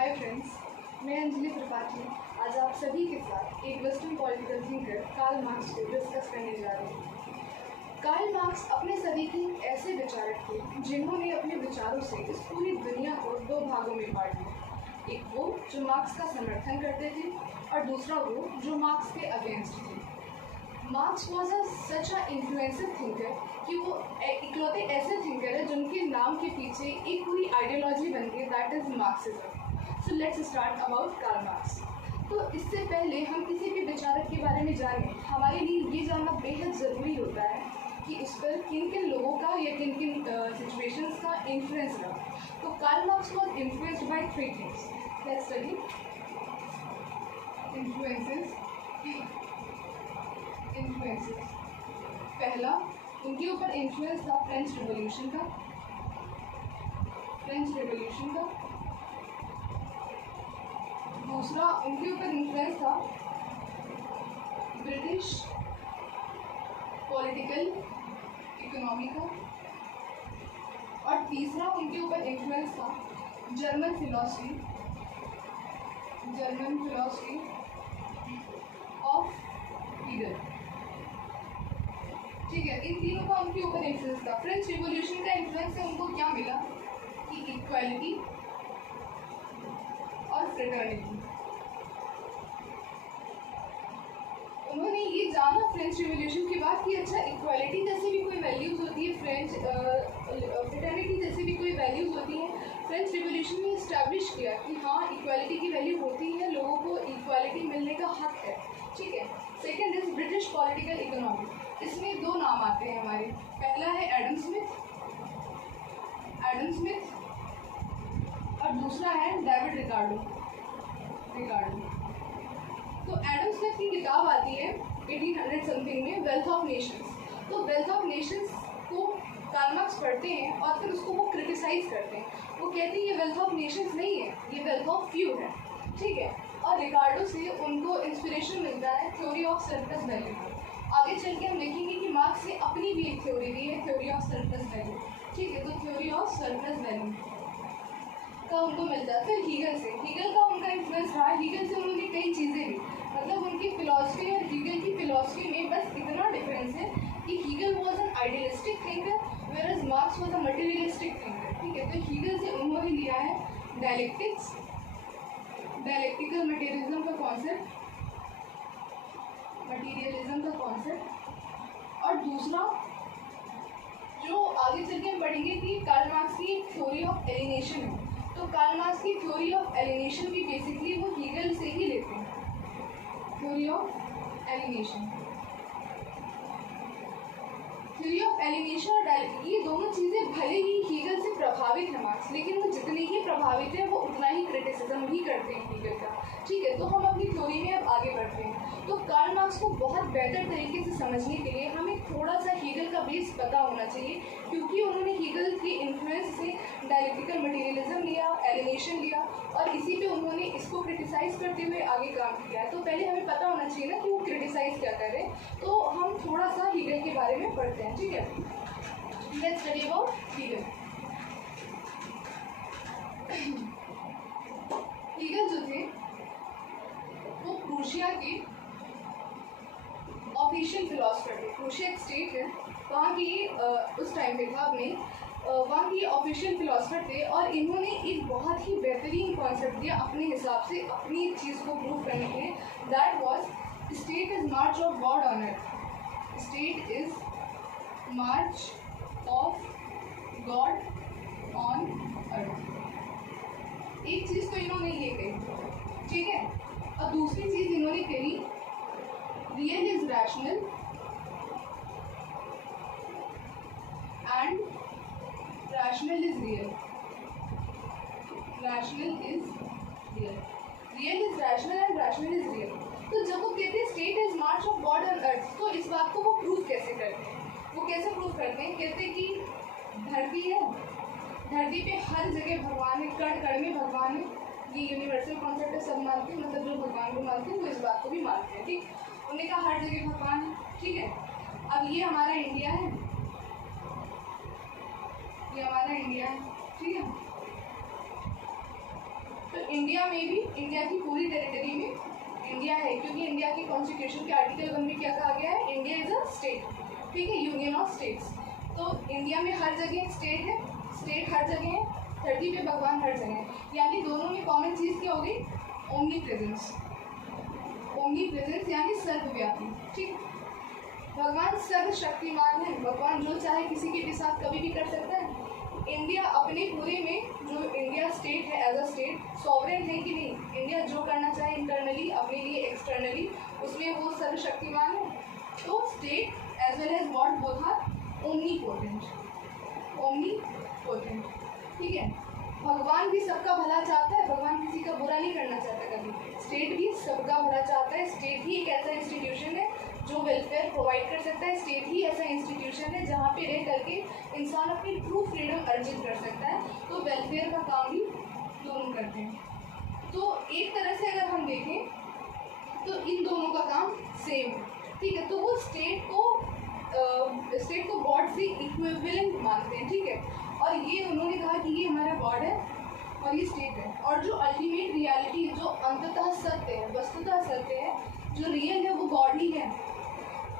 Hi friends, मैं अंजलि त्रिपाठी आज आप सभी के साथ एक western political thinker Karl Marx को डिस्कस करने जा रहे हैं। कार्ल मार्क्स अपने सदी के ऐसे विचारक थे जिन्होंने अपने विचारों से इस पूरी दुनिया को दो भागों में बांट दिया। एक वो जो मार्क्स का समर्थन करते थे और दूसरा वो जो मार्क्स के अगेंस्ट थे। Marx was such a influential thinker कि वो इकलौते ऐसे थिंकर है जिनके नाम के पीछे एक पूरी आइडियोलॉजी बन गई, that is Marxism. So let's start about Karl Marx. तो इससे पहले हम किसी भी विचारक के बारे में जानें, हमारे लिए ये जानना बेहद ज़रूरी होता है कि उस पर किन किन लोगों का या किन किन सिचुएशंस का इन्फ्लुएंस रहा। तो Karl Marx was influenced by three things. Let's study influences. पहला, उनके ऊपर इन्फ्लुएंस था फ्रेंच रिवॉल्यूशन का। दूसरा, उनके ऊपर इन्फ्लुएंस था ब्रिटिश पॉलिटिकल इकोनॉमी का। और तीसरा, उनके ऊपर इन्फ्लुएंस था जर्मन फिलॉसफी ऑफ हीगल। ठीक है, इन तीनों का उनके ऊपर इन्फ्लुएंस था। फ्रेंच रिवॉल्यूशन का इन्फ्लुएंस से उनको क्या मिला कि इक्वालिटी और फ्रेटर्निटी। उन्होंने ये जाना फ्रेंच रिवॉल्यूशन के बाद कि अच्छा, इक्वालिटी जैसे भी कोई वैल्यूज़ होती है, फ्रेटर्निटी जैसे भी कोई वैल्यूज़ होती हैं। फ्रेंच रिवॉल्यूशन ने इस्टेब्लिश किया कि हाँ, इक्वालिटी की वैल्यू होती है, लोगों को इक्वालिटी मिलने का हक है। ठीक है। Second is British political economy. इसमें दो नाम आते हैं हमारे। पहला है एडम स्मिथ और दूसरा है डेविड रिकार्डो। तो एडम स्मिथ की किताब आती है 1800 समथिंग में, वेल्थ ऑफ नेशंस। तो वेल्थ ऑफ नेशंस को कार्ल मार्क्स पढ़ते हैं और फिर उसको वो क्रिटिसाइज करते हैं। वो कहते हैं ये वेल्थ ऑफ नेशंस नहीं है, ये वेल्थ ऑफ फ्यू है। ठीक है। और रिकार्डो से उनको इंस्पिरेशन मिलता है थ्योरी ऑफ सरप्लस वैल्यू। आगे चल के हम देखेंगे कि मार्क्स ने अपनी भी एक थ्योरी दी है, थ्योरी ऑफ सरप्लस वैल्यू। ठीक है। तो थ्योरी ऑफ सरप्लस वैल्यू का उनको मिलता है। फिर हीगल का उनका इन्फ्लुएंस रहा। हीगल से उन्होंने कई चीज़ें ली, मतलब उनकी फिलॉसफी और हीगल की फिलॉसफी में बस इतना डिफरेंस है कि Hegel was an idealistic thinker whereas Marx was a materialistic thinker. ठीक है। तो हीगल से उन्होंने लिया है डायलेक्टिकल मटेरियलिज्म का कॉन्सेप्ट। और दूसरा जो आगे चल के हम पढ़ेंगे कि कार्ल मार्क्स की थ्योरी ऑफ एलिनेशन है। तो कार्ल मार्क्स की थ्योरी ऑफ एलिनेशन भी बेसिकली वो हीगल से ही लेते हैं। थ्योरी ऑफ एलिनेशन और ये दोनों चीज़ें भले ही हीगल से प्रभावित है मार्क्स, लेकिन वो जितने ही प्रभावित है वो उतना ही क्रिटिसिज्म भी करते हैं हीगल का। ठीक है। तो हम अपनी थ्योरी में अब आगे बढ़ते हैं। तो कार्ल मार्क्स को बहुत बेहतर तरीके से समझने के लिए हमें थोड़ा सा हीगल का बेस पता होना चाहिए, क्योंकि उन्होंने हीगल के इन्फ्लुएंस से डायलेक्टिकल मटेरियलिज्म लिया, एलिनेशन लिया और इसी पे उन्होंने इसको क्रिटिसाइज करते हुए आगे काम किया। तो पहले हमें पता होना चाहिए ना कि वो क्रिटिसाइज क्या कर रहे हैं। तो हम थोड़ा सा हीगल के बारे में पढ़ते हैं। ठीक है। Let's study about Hegel. Hegel जो थे वो प्रूशिया के ऑफिशियल फिलोसफर थे। प्रूशिया एक स्टेट है, वहाँ की उस टाइम पे था अपने वहाँ की ऑफिशियल फिलोसफर थे। और इन्होंने एक बहुत ही बेहतरीन कॉन्सेप्ट दिया अपने हिसाब से अपनी चीज़ को प्रूव करने के लिए। That was state is March of God on earth. State is March of God on earth. एक चीज़ तो इन्होंने ये कही। ठीक है। और दूसरी चीज़ इन्होंने कही, real is rational and rational is real. Real is rational and rational is real. तो जब वो कहते हैं state is March of God on earth, तो इस बात को वो प्रूव कैसे करते हैं? वो कैसे प्रूव करते हैं? कहते हैं कि धरती है, धरती पे हर जगह भगवान है, कण कण में भगवान है। ये यूनिवर्सल कॉन्सेप्ट है, सब मानते हैं, मतलब जो भगवान को मानते हैं वो इस बात को भी मानते हैं। ठीक, उन्होंने कहा हर जगह भगवान है। ठीक है। अब ये हमारा इंडिया है, ये हमारा इंडिया है। ठीक है। तो इंडिया में भी, इंडिया की पूरी टेरिटरी में इंडिया है, क्योंकि इंडिया की कॉन्स्टिट्यूशन के आर्टिकल 1 में क्या कहा गया है, इंडिया इज अ स्टेट, ठीक है, यूनियन ऑफ स्टेट्स। तो इंडिया में हर जगह स्टेट है, स्टेट हर जगह है, धरती पे भगवान हर जगह है, यानी दोनों में कॉमन चीज़ क्या हो गई, ओमनी प्रेजेंस, ओमनी प्रेजेंस यानी सर्वव्यापी, ठीक। भगवान सर्वशक्तिमान है, भगवान जो चाहे किसी के भी साथ कभी भी कर सकता है। इंडिया अपने पूरे में जो इंडिया स्टेट है, एज अ स्टेट सॉवरेन है कि नहीं, इंडिया जो करना चाहे इंटरनली अपने लिए एक्सटर्नली, उसमें वो सर्वशक्तिमान है। तो state as well as God both are omnipotent, omnipotent, ठीक है। भगवान भी सबका भला चाहता है, भगवान किसी का बुरा नहीं करना चाहता कभी। स्टेट भी सबका भला चाहता है, स्टेट ही एक ऐसा इंस्टीट्यूशन है जो वेलफेयर प्रोवाइड कर सकता है, स्टेट ही ऐसा इंस्टीट्यूशन है जहाँ पे रह करके इंसान अपनी ट्रू फ्रीडम अर्जित कर सकता है। तो वेलफेयर का काम भी दोनों करते हैं। तो एक तरह से अगर हम देखें तो इन दोनों का काम सेम है, ठीक है। तो वो स्टेट को गॉड से इक्विवेलेंट मानते हैं, ठीक है। और ये उन्होंने कहा कि ये हमारा गॉड है और ये स्टेट है, और जो अल्टीमेट रियलिटी, जो अंततः सत्य है, वस्तुतः सत्य है, जो रियल है वो गॉड ही है,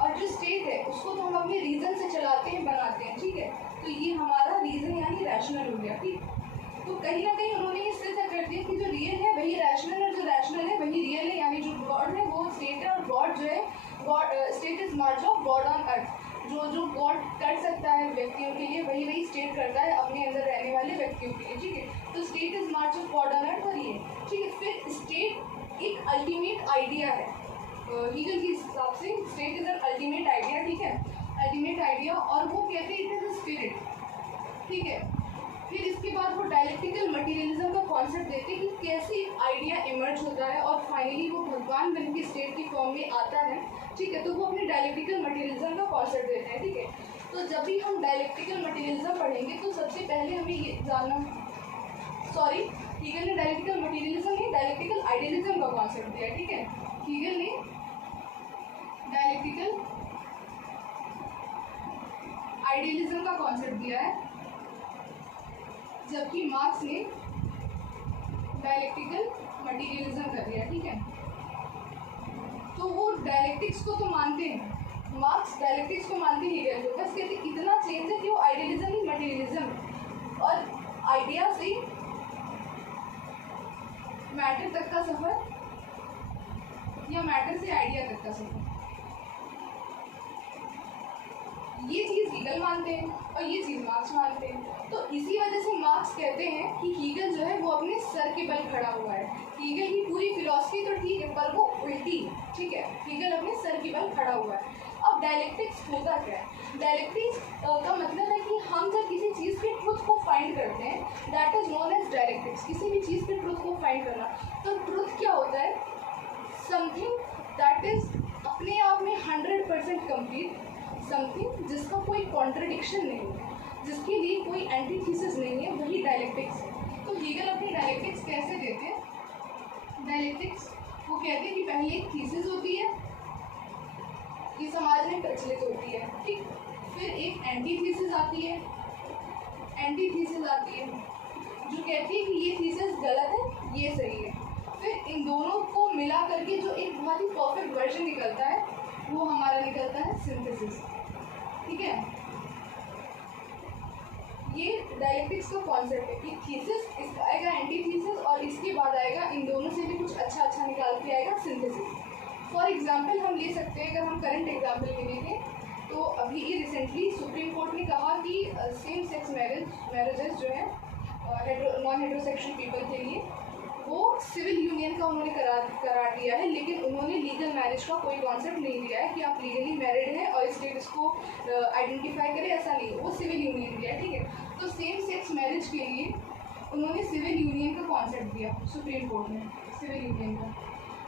और जो स्टेट है उसको तो हम अपने रीज़न से चलाते हैं, बनाते हैं, ठीक है। तो ये हमारा रीज़न यानी रैशनल हो गया, ठीक। तो कहीं ना कहीं उन्होंने ये सिद्ध कर दिया कि जो रियल है वही रैशनल, और जो रैशनल है वही रियल है, यानी जो गॉड है वो स्टेट है, और गॉड जो है, God state is March of God on earth. जो गॉड कर सकता है व्यक्तियों के लिए वही स्टेट करता है अपने अंदर रहने वाले व्यक्तियों के लिए, ठीक है। तो state is March of God on earth, और ये, ठीक है। फिर स्टेट एक अल्टीमेट आइडिया है, हीगल के हिसाब से state is an ultimate idea, ठीक है, अल्टीमेट आइडिया, और वो कहते हैं इट इज अ स्पिरिट, ठीक है। फिर इसके बाद वो डायलेक्टिकल मटेरियलिज्म का कॉन्सेप्ट देते हैं कि कैसे आइडिया इमर्ज होता है और फाइनली वो भगवान बन के स्टेट की फॉर्म में आता है, ठीक है। तो वो अपने डायलेक्टिकल मटेरियलिज्म का कॉन्सेप्ट देते हैं, ठीक है। तो जब भी हम डायलेक्टिकल मटेरियलिज्म पढ़ेंगे तो सबसे पहले हमें ये जानना, हीगल ने डायलेक्टिकल मटेरियलिज्म नहीं, डायलेक्टिकल आइडियलिज्म का कॉन्सेप्ट दिया, ठीक है। हीगल ने डायलेक्टिकल आइडियलिज्म का कॉन्सेप्ट दिया है, जबकि मार्क्स ने डायलेक्टिकल मटेरियलिज्म कर दिया, ठीक है। तो वो डायलेक्टिक्स को तो मानते हैं, मार्क्स डायलेक्टिक्स को मानते ही गए, तो बस कहते इतना चेंज है कि वो आइडियलिज्म ही मटेरियलिज्म, और आइडिया से मैटर तक का सफर या मैटर से आइडिया तक का सफर, ये चीज़ हीगल मानते हैं और ये चीज़ मार्क्स मानते हैं। तो इसी वजह से मार्क्स कहते हैं कि हीगल जो है वो अपने सर के बल खड़ा हुआ है। हीगल की पूरी फिलॉसफी तो ठीक है पर वो उल्टी है, ठीक है। हीगल अपने सर के बल खड़ा हुआ है। अब डायलेक्टिक्स होता क्या है? डायलेक्टिक्स का मतलब है कि हम जब किसी चीज़ के ट्रुथ को फाइंड करते हैं, that is known as dialectics. किसी भी चीज़ के ट्रुथ को फाइंड करना, तो ट्रुथ क्या होता है? समथिंग दैट इज अपने आप में 100% कंप्लीट, समथिंग जिसका कोई कॉन्ट्रडिक्शन नहीं है, जिसके लिए कोई एंटीथीसिस नहीं है, वही डायलेक्टिक्स है। तो हीगल अपनी डायलेक्टिक्स कैसे देते हैं? डायलेक्टिक्स वो कहते हैं कि पहले एक थीसिस होती है, ये समाज में प्रचलित होती है, ठीक। फिर एक एंटीथीसिस आती है, एंटीथीसिस आती है जो कहती है कि ये थीसिस गलत है, ये सही है। फिर इन दोनों को मिला करके जो एक बहुत ही परफेक्ट वर्जन निकलता है वो हमारा निकलता है सिंथेसिस, ठीक है। ये डायलेक्टिक्स का कॉन्सेप्ट है कि थीसिस, इसका आएगा एंटीथीसिस, और इसके बाद आएगा इन दोनों से भी कुछ अच्छा अच्छा निकाल के आएगा सिंथेसिस। फॉर एग्जाम्पल हम ले सकते हैं, अगर हम करंट एग्जाम्पल के लिए दें तो अभी ये रिसेंटली सुप्रीम कोर्ट ने कहा कि सेम सेक्स मैरिजेस जो है नॉन हेट्रोसेक्सुअल पीपल के लिए वो सिविल यूनियन का उन्होंने करार दिया है, लेकिन उन्होंने लीगल मैरिज का कोई कॉन्सेप्ट नहीं दिया है कि आप लीगली मैरिड हैं और स्टेट इसको आइडेंटिफाई करे, ऐसा नहीं, वो सिविल यूनियन दिया है, ठीक है। तो सेम सेक्स मैरिज के लिए उन्होंने सिविल यूनियन का कॉन्सेप्ट दिया सुप्रीम कोर्ट ने, सिविल यूनियन का।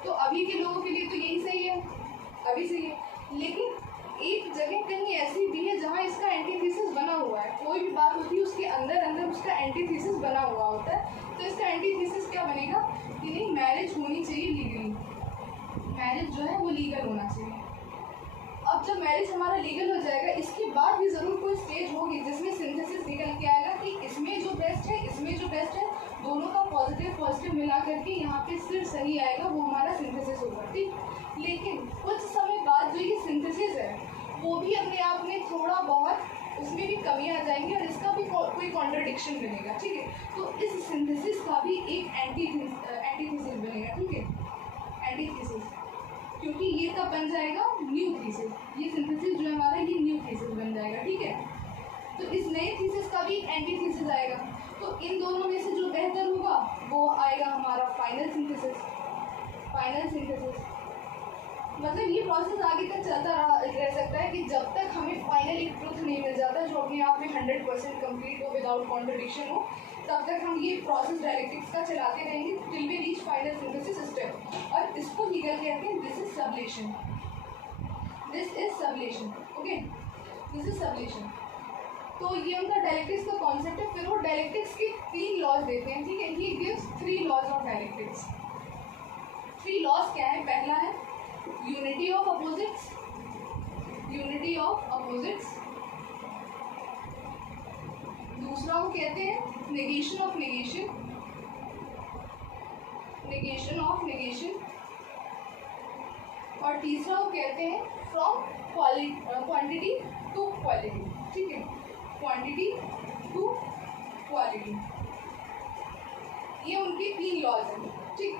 तो अभी के लोगों के लिए तो यही सही है, अभी सही है, लेकिन एक जगह कहीं ऐसी भी है जहाँ इसका एंटीथीसिस बना हुआ है। कोई भी बात होती है उसके अंदर अंदर उसका एंटीथीसिस बना हुआ होता है। तो इसका एंटीथीसिस क्या बनेगा कि नहीं, मैरिज होनी चाहिए लीगली, मैरिज जो है वो लीगल होना चाहिए। अब जब मैरिज हमारा लीगल हो जाएगा, इसके बाद भी ज़रूर कोई स्टेज होगी जिसमें सिंथेसिस निकल के आएगा कि इसमें जो बेस्ट है, इसमें जो बेस्ट है दोनों का पॉजिटिव मिला करके यहाँ पे सिर्फ सही आएगा, वो हमारा सिंथेसिस होगा, ठीक। लेकिन कुछ समय बाद जो ये सिंथेसिस है वो भी अपने आप में थोड़ा बहुत उसमें भी कमी आ जाएंगी और इसका भी कोई कॉन्ट्रडिक्शन बनेगा, ठीक है। तो इस सिंथेसिस का भी एक एंटीथेसिस बनेगा, ठीक है, एंटीथेसिस, क्योंकि ये कब बन जाएगा, न्यू थीसिस। ये सिंथेसिस जो है हमारा ये न्यू थीसिस बन जाएगा, ठीक है। तो इस नए थीसिस का भी एंटीथेसिस आएगा। तो इन दोनों में से जो बेहतर होगा वो आएगा हमारा फाइनल सिंथेसिस। फाइनल सिंथेसिस मतलब ये प्रोसेस आगे तक चलता रह सकता है कि जब तक हमें फाइनल एक ट्रुथ नहीं मिल जाता जो अपने आप में 100% कंप्लीट हो, विदाउट कॉन्ट्रडिक्शन हो, तब तक हम ये प्रोसेस डायलेक्टिक्स का चलाते रहेंगे till we reach final synthesis step. और इसको हीगल कहते हैं this is sublation. This is sublation, okay, this is sublation. तो ये उनका डायलेक्टिक्स का कॉन्सेप्ट है। फिर वो डायलेक्टिक्स के 3 लॉज देते हैं, ठीक है। He gives 3 laws of dialectics. 3 laws क्या है? पहला है unity of opposites, unity of opposites. दूसरा वो कहते हैं negation of negation, negation of negation. और तीसरा वो कहते हैं फ्रॉम क्वांटिटी टू क्वालिटी, ठीक है, क्वांटिटी टू क्वालिटी। ये उनके 3 लॉज हैं, ठीक।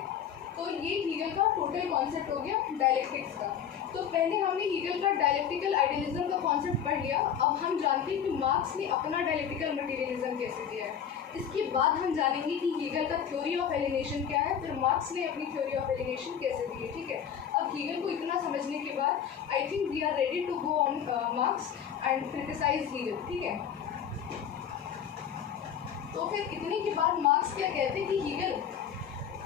तो ये हीगल का टोटल कॉन्सेप्ट हो गया डायलेक्टिक्स का। तो पहले हमने हीगल का डायलेक्टिकल आइडियलिज्म का कॉन्सेप्ट पढ़ लिया। अब हम जानते हैं कि मार्क्स ने अपना डायलेक्टिकल मटेरियलिज्म कैसे दिया है। इसके बाद हम जानेंगे कि हीगल का थ्योरी ऑफ एलिनेशन क्या है, फिर मार्क्स ने अपनी थ्योरी ऑफ एलिनेशन कैसे दी है, ठीक है। अब हीगल को इतना समझने के बाद I think we are ready to go on Marx and criticise Hegel, ठीक है। तो फिर इतने के बाद मार्क्स क्या कहते हैं कि हीगल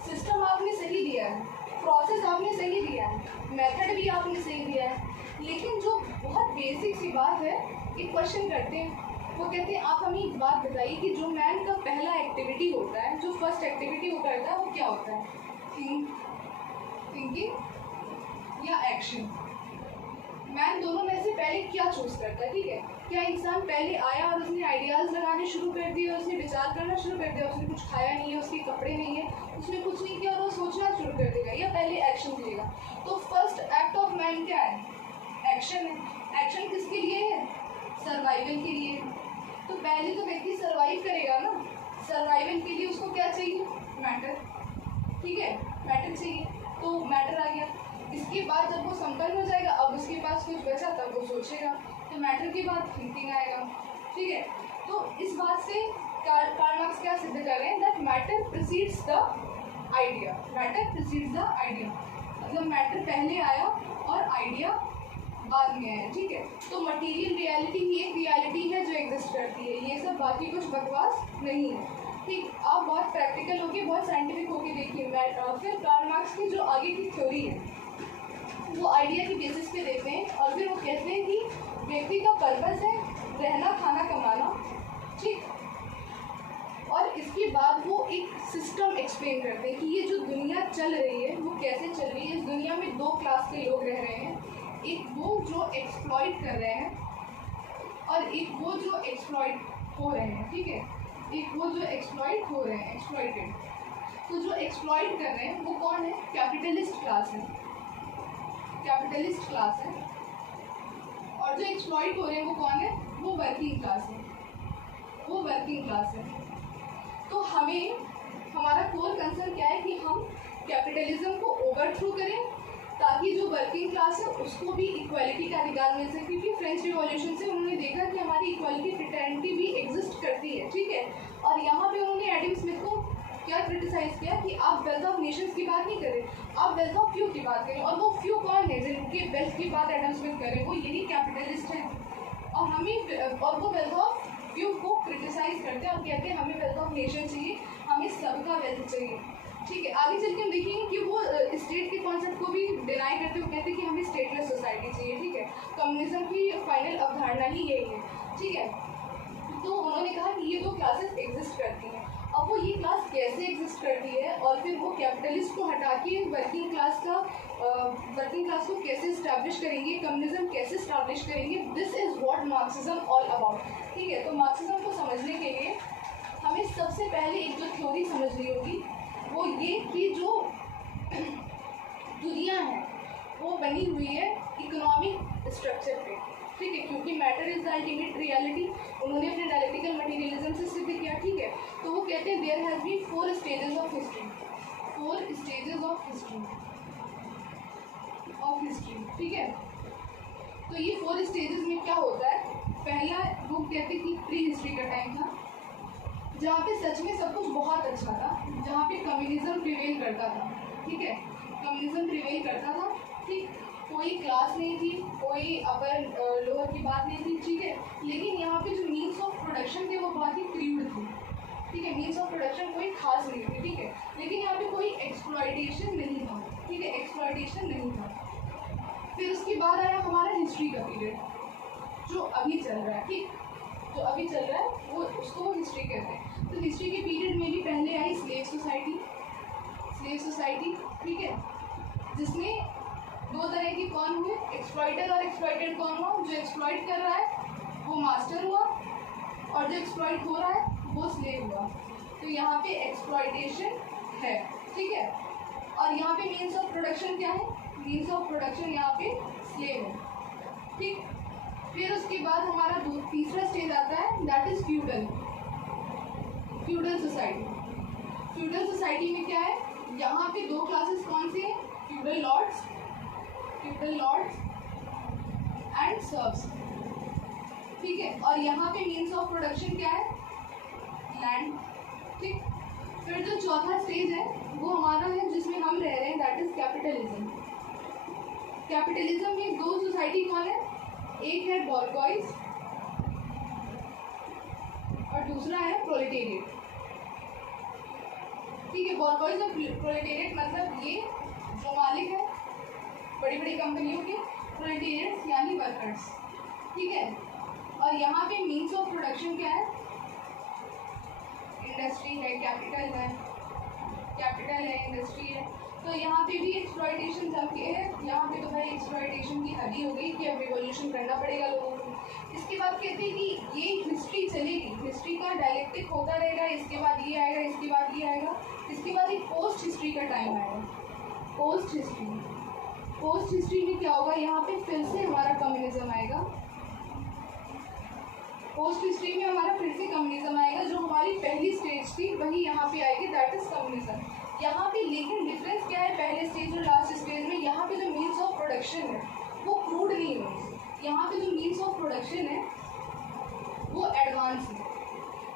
सिस्टम आपने सही दिया है, प्रोसेस आपने सही दिया है, मेथड भी आपने सही दिया है, लेकिन जो बहुत बेसिक सी बात है एक क्वेश्चन करते हैं। वो कहते हैं आप हमें एक बात बताइए कि जो मैन का पहला एक्टिविटी होता है, जो फर्स्ट एक्टिविटी वो करता है वो क्या होता है? थिंकिंग या एक्शन? मैन दोनों में से पहले क्या चूज करता है, ठीक है। क्या इंसान पहले आया और उसने आइडियाज़ लगाने शुरू कर दिए, उसने विचार करना शुरू कर दिया, उसने कुछ खाया नहीं है, उसके कपड़े नहीं है, उसने कुछ नहीं किया और वो सोचना शुरू कर देगा, या पहले एक्शन लेगा? तो फर्स्ट एक्ट ऑफ मैन क्या है? एक्शन है। एक्शन किसके लिए है? सर्वाइवल के लिए। तो पहले तो व्यक्ति सर्वाइव करेगा ना, सर्वाइवल के लिए उसको क्या चाहिए? मैटर, ठीक है, मैटर चाहिए। तो मैटर आ गया। इसके बाद जब वो संपन्न हो जाएगा, अब उसके पास कुछ बचा तब वो सोचेगा, तो मैटर के बाद थिंकिंग आएगा, ठीक है। तो इस बात से कार्ल मार्क्स क्या सिद्ध कर रहे हैं? That matter precedes the idea, matter precedes the idea, मतलब मैटर पहले आया और आइडिया बाद में आया, ठीक है। तो मटेरियल रियलिटी ही एक रियलिटी है जो एग्जिस्ट करती है, ये सब बाकी कुछ बकवास नहीं है, ठीक। आप बहुत प्रैक्टिकल होके, बहुत साइंटिफिक होके देखिए। फिर कार्ल मार्क्स की जो आगे की थ्योरी है वो आइडिया की बेसिस पे देते हैं और फिर वो कहते हैं कि व्यक्ति का पर्पस है रहना, खाना, कमाना, ठीक। और इसके बाद वो एक सिस्टम एक्सप्लेन करते हैं कि ये जो दुनिया चल रही है वो कैसे चल रही है। इस दुनिया में 2 क्लास के लोग रह रहे हैं, एक वो जो एक्सप्लॉइट कर रहे हैं और एक वो जो एक्सप्लॉइट हो रहे हैं, ठीक है, एक वो जो एक्सप्लॉइट हो रहे हैं, एक्सप्लॉइटेड। तो जो एक्सप्लॉइट कर रहे हैं वो कौन है? कैपिटलिस्ट क्लास है, कैपिटलिस्ट क्लास है। और जो एक्सप्लॉइट हो रहे हैं वो कौन है? वो वर्किंग क्लास है, वो वर्किंग क्लास है। तो हमें, हमारा कोर कंसर्न क्या है कि हम कैपिटलिज्म को ओवरथ्रो करें ताकि जो वर्किंग क्लास है उसको भी इक्वालिटी का अधिकार मिल सके। क्योंकि फ्रेंच रिवॉल्यूशन से उन्होंने देखा कि हमारी इक्वालिटी, फ्रेटर्निटी भी एग्जिस्ट करती है, ठीक है। और यहाँ पे उन्होंने एडम स्मिथ को क्या क्रिटिसाइज किया कि आप वेल्थ ऑफ नेशंस की बात नहीं करें, आप वेल्थ ऑफ फ्यू की बात करें। और वो फ्यू कौन है जिनके वेल्थ की बात एडम स्मिथ करें? वो यही कैपिटलिस्ट है। और हमें, और वो वेल्थ ऑफ फ्यू को क्रिटिसाइज करते हैं और कहते हैं हमें वेल्थ ऑफ नेशन चाहिए, हमें सबका वेल्थ चाहिए, ठीक है। आगे चल के हम देखेंगे कि वो स्टेट के कॉन्सेप्ट को भी डिनाई करते हुए कहते हैं कि हमें स्टेटलेस सोसाइटी चाहिए, ठीक है। कम्युनिज्म की फाइनल अवधारणा ही यही है, ठीक है। तो उन्होंने कहा कि ये 2 क्लासेस एग्जिस्ट करती हैं। अब वो ये क्लास कैसे एग्जिस्ट करती है और फिर वो कैपिटलिस्ट को हटा के वर्किंग क्लास को कैसे इस्टेब्लिश करेंगे, कम्युनिज्म कैसे इस्टेब्लिश करेंगे, this is what Marxism all about, ठीक है। तो मार्क्सिज्म को समझने के लिए हमें सबसे पहले एक जो थ्योरी समझनी होगी वो ये कि जो दुनिया है वो बनी हुई है इकोनॉमिक स्ट्रक्चर पे, ठीक है, क्योंकि matter is the ultimate reality. उन्होंने अपने डायलेक्टिकल मटेरियलिज्म से सिद्ध किया, ठीक है। तो वो कहते हैं there has been 4 stages of history, 4 stages of history, ठीक है। तो ये 4 स्टेजेस में क्या होता है, पहला वो कहते हैं कि प्री हिस्ट्री का टाइम था, जहाँ पे सच में सब कुछ बहुत अच्छा था, जहाँ पे कम्युनिज्म प्रिवेल करता था, ठीक है, कम्युनिज्म प्रिवेल करता था, ठीक, कोई क्लास नहीं थी, कोई अपर लोअर की बात नहीं थी, ठीक है। लेकिन यहाँ पे जो मीन्स ऑफ प्रोडक्शन थे वो बहुत ही क्रूड थे, ठीक है, मीन्स ऑफ प्रोडक्शन कोई खास नहीं थी, ठीक है। लेकिन यहाँ पे कोई एक्सप्लॉयटेशन नहीं था, ठीक है, एक्सप्लॉयटेशन नहीं था। फिर उसके बाद आया हमारा हिस्ट्री का पीरियड जो अभी चल रहा है, ठीक, जो अभी चल रहा है वो उसको वो हिस्ट्री कहते हैं। तो हिस्ट्री के पीरियड में भी पहले आई स्लेव सोसाइटी, ठीक है, जिसमें 2 तरह के कौन हुए, एक्सप्लॉइटर और एक्सप्लॉइटेड कौन हुआ, जो एक्सप्लॉइट कर रहा है वो मास्टर हुआ और जो एक्सप्लॉइट हो रहा है वो स्लेव हुआ। तो यहाँ पे एक्सप्लॉइटेशन है, ठीक है। और यहाँ पे मीन्स ऑफ प्रोडक्शन क्या है, मीन्स ऑफ प्रोडक्शन यहाँ पे स्लेव है, ठीक। फिर उसके बाद हमारा तीसरा स्टेज आता है, that is feudal society. Feudal society में क्या है, यहाँ पे 2 क्लासेस कौन से हैं, फ्यूडल लॉर्ड्स एंड सर्व्स, ठीक है। और यहाँ पे मीन्स ऑफ प्रोडक्शन क्या है, लैंड, ठीक। फिर जो चौथा स्टेज है वो हमारा है जिसमें हम रह रहे हैं, दैट इज कैपिटलिज्म। कैपिटलिज्म में 2 सोसाइटी कौन है, एक है बॉर्गॉइज और दूसरा है प्रोलेटेरिएट, ठीक है। बॉर्गॉइज और प्रोलेटेरिएट मतलब ये जो मालिक है बड़ी बड़ी कंपनियों के, प्रोलेटेरिएट्स यानी वर्कर्स, ठीक है। और यहाँ पे मीन्स ऑफ प्रोडक्शन क्या है, इंडस्ट्री है, कैपिटल है, इंडस्ट्री है। तो यहाँ पे भी एक्सप्लॉयटेशन जम के है, यहाँ पे तो भाई एक्सप्लॉयटेशन की हदी हो गई कि अब रिवॉल्यूशन करना पड़ेगा लोगों को। इसके बाद कहते हैं कि ये हिस्ट्री चलेगी, हिस्ट्री का डायलेक्टिक होता रहेगा, इसके बाद ये आएगा, इसके बाद ये आएगा, इसके बाद एक पोस्ट हिस्ट्री का टाइम आएगा। पोस्ट हिस्ट्री में क्या होगा, यहाँ पे फिर से हमारा कम्युनिज्म आएगा। पोस्ट हिस्ट्री में हमारा फिर से कम्युनिज्म आएगा, जो हमारी पहली स्टेज थी वही यहाँ पे आएगी, दैट इज कम्युनिज्म। यहाँ पे लेकिन डिफरेंस क्या है पहले स्टेज और लास्ट स्टेज में, यहाँ पे जो मीन्स ऑफ प्रोडक्शन है वो क्रूड नहीं है, यहाँ पे जो मीन्स ऑफ प्रोडक्शन है वो एडवांस है,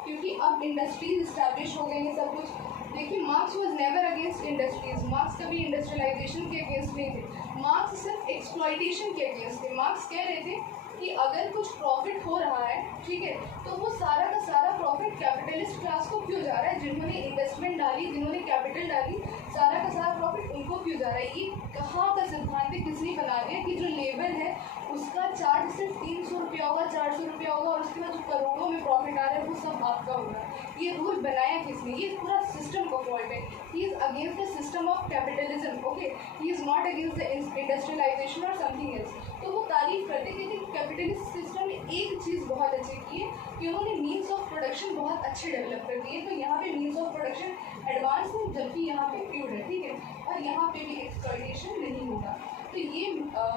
क्योंकि अब इंडस्ट्रीज इस्टेब्लिश हो गए हैं, सब कुछ। देखिए marks was never against industries, marks कभी इंडस्ट्रियलाइजेशन के अगेंस्ट नहीं थे, मार्क्स सिर्फ एक्सप्लॉयटेशन के अगेंस्ट थे। मार्क्स कह रहे थे कि अगर कुछ प्रॉफिट हो रहा है, ठीक है, तो वो सारा का सारा प्रॉफिट कैपिटलिस्ट क्लास को क्यों जा रहा है, जिन्होंने इन्वेस्टमेंट डाली, जिन्होंने कैपिटल डाली, सारा का सारा प्रॉफिट उनको क्यों जा रहा है। ये कहाँ का सिद्धांत है, किसने बना दिया कि जो लेबर है उसका चार्ज सिर्फ 300 रुपया होगा, 400 रुपया होगा, और उसके बाद जो करोड़ों में प्रॉफिट आ रहा है वो सब आपका होगा। ये रूल बनाया किसने, ये पूरा सिस्टम का फॉल्ट है। He is against the system of capitalism, okay, he is not against the industrialisation और समथिंग एल्स। तो वो तारीफ करते कि कैपिटलिस्ट सिस्टम ने एक चीज़ बहुत अच्छी की है कि उन्होंने मीन्स ऑफ प्रोडक्शन बहुत अच्छे डेवलप कर दिए। तो यहाँ पे मीन्स ऑफ प्रोडक्शन एडवांस है, जबकि यहाँ पे प्योर है, ठीक है, और यहाँ पे भी एक्सप्लॉयटेशन नहीं होगा। तो ये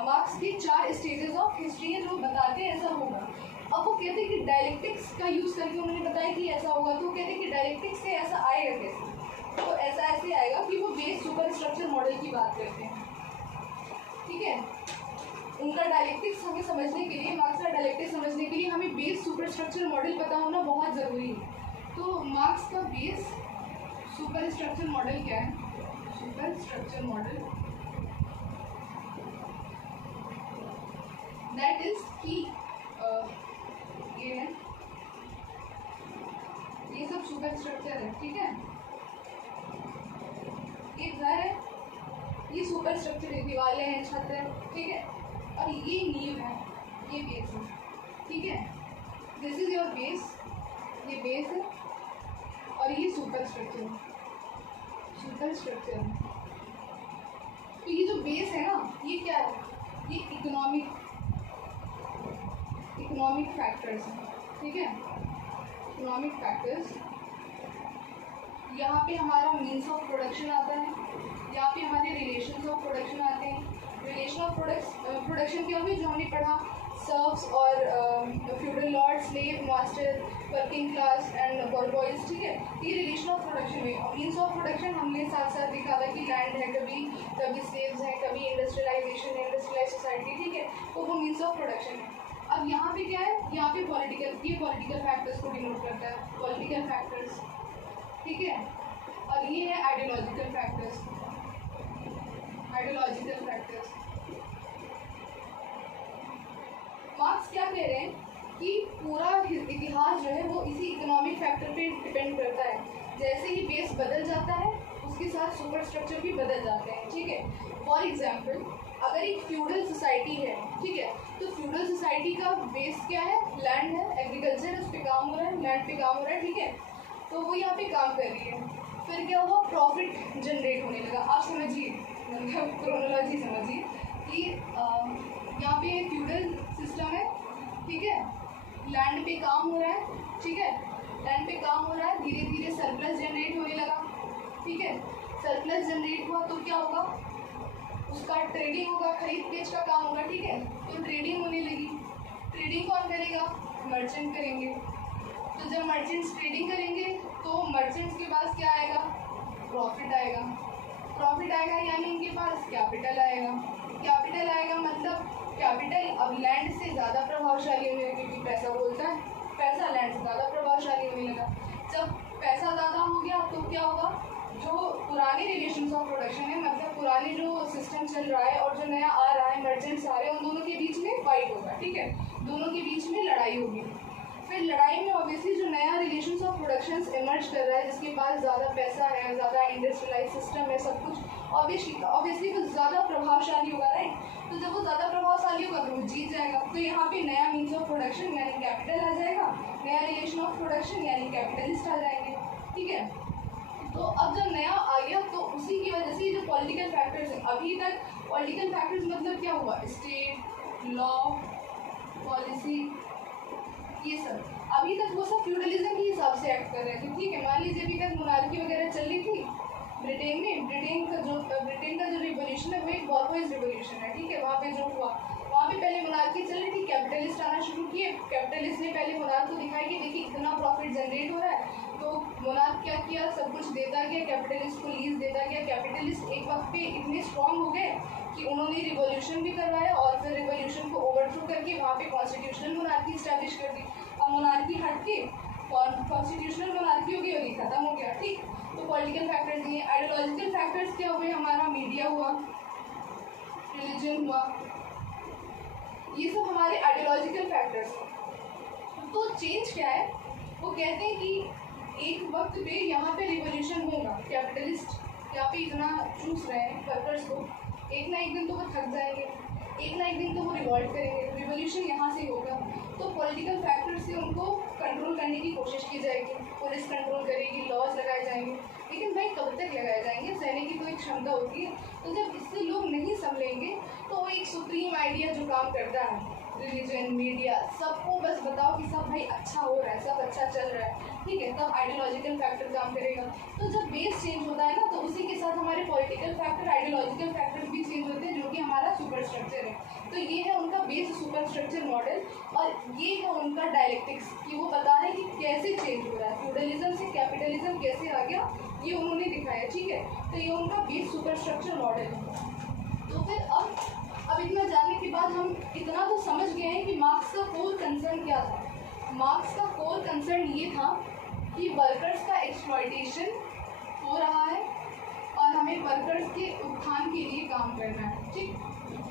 मार्क्स के 4 स्टेजेस ऑफ हिस्ट्री है जो बताते हैं ऐसा होगा। अब वो कहते हैं कि डायलेक्टिक्स का यूज़ करके उन्होंने बताया कि ऐसा होगा, तो कहते हैं कि डायलेक्टिक्स से ऐसा आएगा कैसे, तो ऐसा ऐसे आएगा कि वो बेस सुपर स्ट्रक्चर मॉडल की बात करते हैं, ठीक है। उनका डायलेक्टिक्स हमें समझने के लिए, मार्क्स का डायलेक्टिक्स समझने के लिए हमें बेस सुपर स्ट्रक्चर मॉडल पता होना बहुत ज़रूरी है। तो मार्क्स का बेस सुपर स्ट्रक्चर मॉडल क्या है, super structure model that is कि ये है, ये सब सुपर स्ट्रक्चर है, ठीक है। ये घर है, ये सुपर स्ट्रक्चर है, दीवारें हैं, छत है, ठीक है, और ये नींव है, ये बेस है, ठीक है। दिस इज योर बेस, ये बेस है और ये सुपर स्ट्रक्चर है। तो ये जो बेस है ना, ये क्या है, ये इकोनॉमिक फैक्टर्स हैं, ठीक है, इकोनॉमिक फैक्टर्स यहाँ पे हमारा मीन्स ऑफ प्रोडक्शन आता है, यहाँ पे हमारे रिलेशंस ऑफ प्रोडक्शन आते हैं। रिलेशन ऑफ प्रोडक्शन क्या हुई जो हमने पढ़ा, सर्व्स और feudal Lord, slave master, working class and boys, ठीक है। ये रिलेशन ऑफ प्रोडक्शन में मीन्स ऑफ प्रोडक्शन हमने साथ साथ देखा था कि लैंड है, कभी स्लेव्स हैं, कभी इंडस्ट्रियलाइजेशन है, इंडस्ट्रियलाइज सोसाइटी, ठीक है, तो वो मीन्स ऑफ प्रोडक्शन है। अब यहाँ पे क्या है, यहाँ पे पॉलिटिकल फैक्टर्स को डिनोट करता है, पॉलिटिकल फैक्टर्स, ठीक है। और ये है ideological factors, ideological factors. Marks क्या कह रहे हैं कि पूरा इतिहास जो है वो इसी इकोनॉमिक फैक्टर पे डिपेंड करता है। जैसे ही बेस बदल जाता है उसके साथ सुपर स्ट्रक्चर भी बदल जाते हैं, ठीक है। फॉर एग्जाम्पल अगर एक फ्यूडल सोसाइटी है, ठीक है, तो फ्यूडल सोसाइटी का बेस क्या है, लैंड है, एग्रीकल्चर, उस पर काम हो रहा है, लैंड पे काम हो रहा है, ठीक है, तो वो यहाँ पे काम कर रही है। फिर क्या हुआ, प्रॉफिट जनरेट होने लगा। आप समझिए, मतलब क्रोनोलॉजी समझिए कि यहाँ पे फ्यूडल सिस्टम है, ठीक है, लैंड पे काम हो रहा है, ठीक है, लैंड पे काम हो रहा है, धीरे धीरे सरप्लस जनरेट होने लगा, ठीक है। सरप्लस जनरेट हुआ तो क्या होगा, उसका ट्रेडिंग होगा, खरीद बेच का काम होगा, ठीक है, तो ट्रेडिंग होने लगी। ट्रेडिंग कौन करेगा, मर्चेंट करेंगे। तो जब मर्चेंट्स ट्रेडिंग करेंगे तो मर्चेंट्स के पास क्या आएगा, प्रॉफिट आएगा। प्रॉफिट आएगा यानी इनके पास कैपिटल आएगा। कैपिटल आएगा मतलब कैपिटल अब लैंड से ज़्यादा प्रभावशाली होने लगा, क्योंकि पैसा बोलता है, पैसा लैंड से ज़्यादा प्रभावशाली होने लगा। जब पैसा ज़्यादा हो गया तो क्या होगा, जो पुराने रिलेशंस ऑफ प्रोडक्शन है, मतलब पुराने जो सिस्टम चल रहा है और जो नया आ रहा है, मर्चेंट्स आ रहे हैं, उन दोनों के बीच में फाइट होगा, ठीक है, दोनों के बीच में लड़ाई होगी। फिर लड़ाई में ऑब्वियसली जो नया रिलेशंस ऑफ प्रोडक्शंस इमर्ज कर रहा है, जिसके पास ज़्यादा पैसा है, ज़्यादा इंडस्ट्रियलाइज सिस्टम है, सब कुछ, ऑब्वियसली वो ज़्यादा प्रभावशाली होगा, राइट। तो जब वो ज़्यादा प्रभावशाली होगा तो वो जीत जाएगा। तो यहाँ पे नया मीन्स ऑफ प्रोडक्शन यानी कैपिटल आ जाएगा, नया रिलेशन ऑफ प्रोडक्शन यानी कैपिटलिस्ट आ जाएंगे, ठीक है। तो अब जब नया आ गया तो उसी की वजह से जो पॉलिटिकल फैक्टर्स हैं, अभी तक पॉलिटिकल फैक्टर्स मतलब क्या हुआ, स्टेट, लॉ, पॉलिसी, ये सब अभी तक वो सब फ्यूडलिज्म के हिसाब से एक्ट कर रहे थे, ठीक है। मान लीजिए अभी तक मोनार्की वगैरह चल रही थी ब्रिटेन में, ब्रिटेन का जो रिवोल्यूशन है वो एक बॉर्बोइज रिवोल्यूशन है, ठीक है। वहाँ पे जो हुआ, वहाँ पे पहले मोनार्की चल रही थी, कैपिटलिस्ट आना शुरू किए। कैपिटलिस्ट ने पहले मोनार्क को दिखाया कि देखिए इतना प्रॉफिट जनरेट हो रहा है, तो मोनार्क क्या किया, सब कुछ देता गया, कैपिटलिस्ट को लीज देता गया। कैपिटलिस्ट एक वक्त पे इतने स्ट्रांग हो गए कि उन्होंने रिवोल्यूशन भी करवाया और फिर रिवोल्यूशन को ओवरथ्रो करके वहाँ पे कॉन्स्टिट्यूशनल मोनार्की स्टैब्लिश कर दी। अब मोनार्की हट के कॉन्स्टिट्यूशनल मोनार्की हो गई और ये खत्म हो गया, ठीक। तो पॉलिटिकल फैक्टर्स ये। आइडियोलॉजिकल फैक्टर्स क्या हुए, हमारा मीडिया हुआ, रिलीजन हुआ, ये सब हमारे आइडियोलॉजिकल फैक्टर्स हैं। तो चेंज क्या है, वो कहते हैं कि एक वक्त पे यहाँ पे रिवोल्यूशन होगा, कैपिटलिस्ट यहाँ पे इतना चूस रहे हैं वर्कर्स को, एक ना एक दिन तो वो थक जाएंगे, एक ना एक दिन तो वो रिवॉल्ट करेंगे, रिवोल्यूशन यहाँ से होगा। तो पॉलिटिकल फैक्टर से उनको कंट्रोल करने की कोशिश की जाएगी, पुलिस कंट्रोल करेगी, लॉज लगाए जाएंगे, लेकिन भाई कब तक लगाए जाएंगे, सहने की तो एक क्षमता होती है। तो जब इससे लोग नहीं संभलेंगे तो वो एक सुप्रीम आइडिया जो काम करता है, रिलीजन, मीडिया, सबको बस बताओ कि सब भाई अच्छा हो रहा है, सब अच्छा चल रहा है, ठीक है, तब आइडियोलॉजिकल फैक्टर काम करेगा। तो जब बेस चेंज होता है ना, तो उसी के साथ हमारे पॉलिटिकल फैक्टर, आइडियोलॉजिकल फैक्टर्स भी चेंज होते हैं, जो कि हमारा सुपर स्ट्रक्चर है। तो ये है उनका बेस सुपर स्ट्रक्चर मॉडल, और ये है उनका डायलेक्टिक्स, कि वो बता रहे हैं कि कैसे चेंज हो रहा है, फ्यूडलिज्म से कैपिटलिज्म कैसे आ गया, ये उन्होंने दिखाया, ठीक है। तो ये उनका बेस सुपर स्ट्रक्चर मॉडल है। तो फिर अब इतना जानने के बाद हम इतना तो समझ गए हैं कि मार्क्स का कोर कंसर्न क्या था। मार्क्स का कोर कंसर्न ये था कि वर्कर्स का एक्सप्लॉयटेशन हो रहा है और हमें वर्कर्स के उत्थान के लिए काम करना है, ठीक,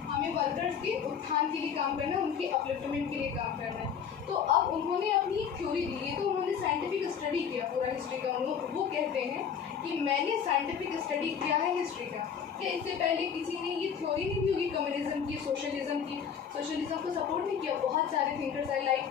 हमें वर्कर्स के उत्थान के लिए काम करना है, उनके अपलिफ्टमेंट के लिए काम करना है। तो अब उन्होंने अपनी एक थ्योरी दी है, तो उन्होंने साइंटिफिक स्टडी किया पूरा हिस्ट्री का। वो कहते हैं कि मैंने साइंटिफिक स्टडी किया है हिस्ट्री का, कि इससे पहले किसी ने ये थ्योरी नहीं दी होगी कम्युनिज्म की, सोशलिज्म को सपोर्ट नहीं किया। बहुत सारे थिंकर्स आए, like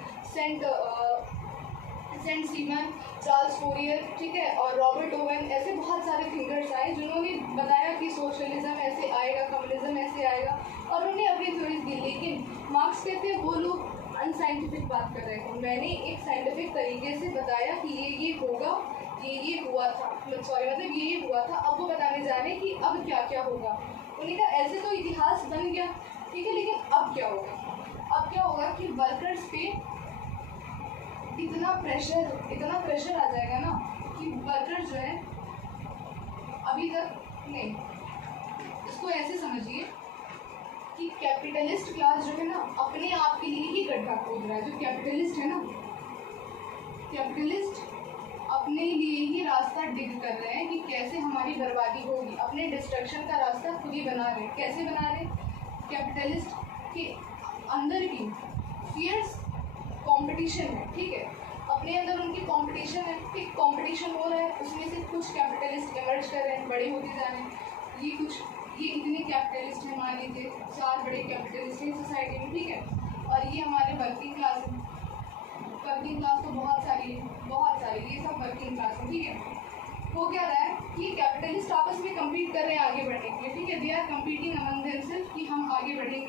Saint Stephen, Charles Fourier, ठीक है, और रॉबर्ट ओवन, ऐसे बहुत सारे थिंकर्स आए जिन्होंने बताया कि सोशलिज्म ऐसे आएगा, कम्युनिज्म ऐसे आएगा, और उन्होंने अपनी थ्योरीज दी। लेकिन मार्क्स कहते हैं वो लोग अनसाइंटिफिक बात कर रहे थे, मैंने एक साइंटिफिक तरीके से बताया कि ये होगा, ये हुआ था, सॉरी मतलब ये हुआ था, अब वो बताने जा रहे हैं कि अब क्या क्या होगा। उन्होंने कहा ऐसे तो इतिहास बन गया, ठीक है, लेकिन अब क्या होगा? अब क्या होगा कि वर्कर्स पे इतना प्रेशर आ जाएगा ना कि वर्कर जो है अभी तक नहीं, इसको ऐसे समझिए कि कैपिटलिस्ट क्लास जो है ना अपने आप के लिए ही गड्ढा खोद रहा है। जो कैपिटलिस्ट है ना, कैपिटलिस्ट अपने लिए ही रास्ता डिग कर रहे हैं कि कैसे हमारी बर्बादी होगी, अपने डिस्ट्रक्शन का रास्ता खुद ही बना रहे हैं। कैसे बना रहे हैं? कैपिटलिस्ट के अंदर भी फियर्स कंपटीशन है, ठीक है, अपने अंदर उनकी कंपटीशन है, ठीक, कंपटीशन हो रहा है, उसमें से कुछ कैपिटलिस्ट इमर्ज कर रहे हैं, बड़े होते जा रहे हैं। ये इतने कैपिटलिस्ट हैं, मान लीजिए 4 बड़े कैपिटलिस्ट हैं सोसाइटी में, ठीक है, और ये हमारे वर्किंग क्लास है। वर्किंग क्लास तो बहुत सारी है, ये सब वर्किंग क्लास है, ठीक है। हो क्या रहा है कि कैपिटलिस्ट आपस में कम्पीट कर रहे हैं आगे बढ़ने के लिए, ठीक है, they are competing among themself कि हम आगे बढ़ेंगे,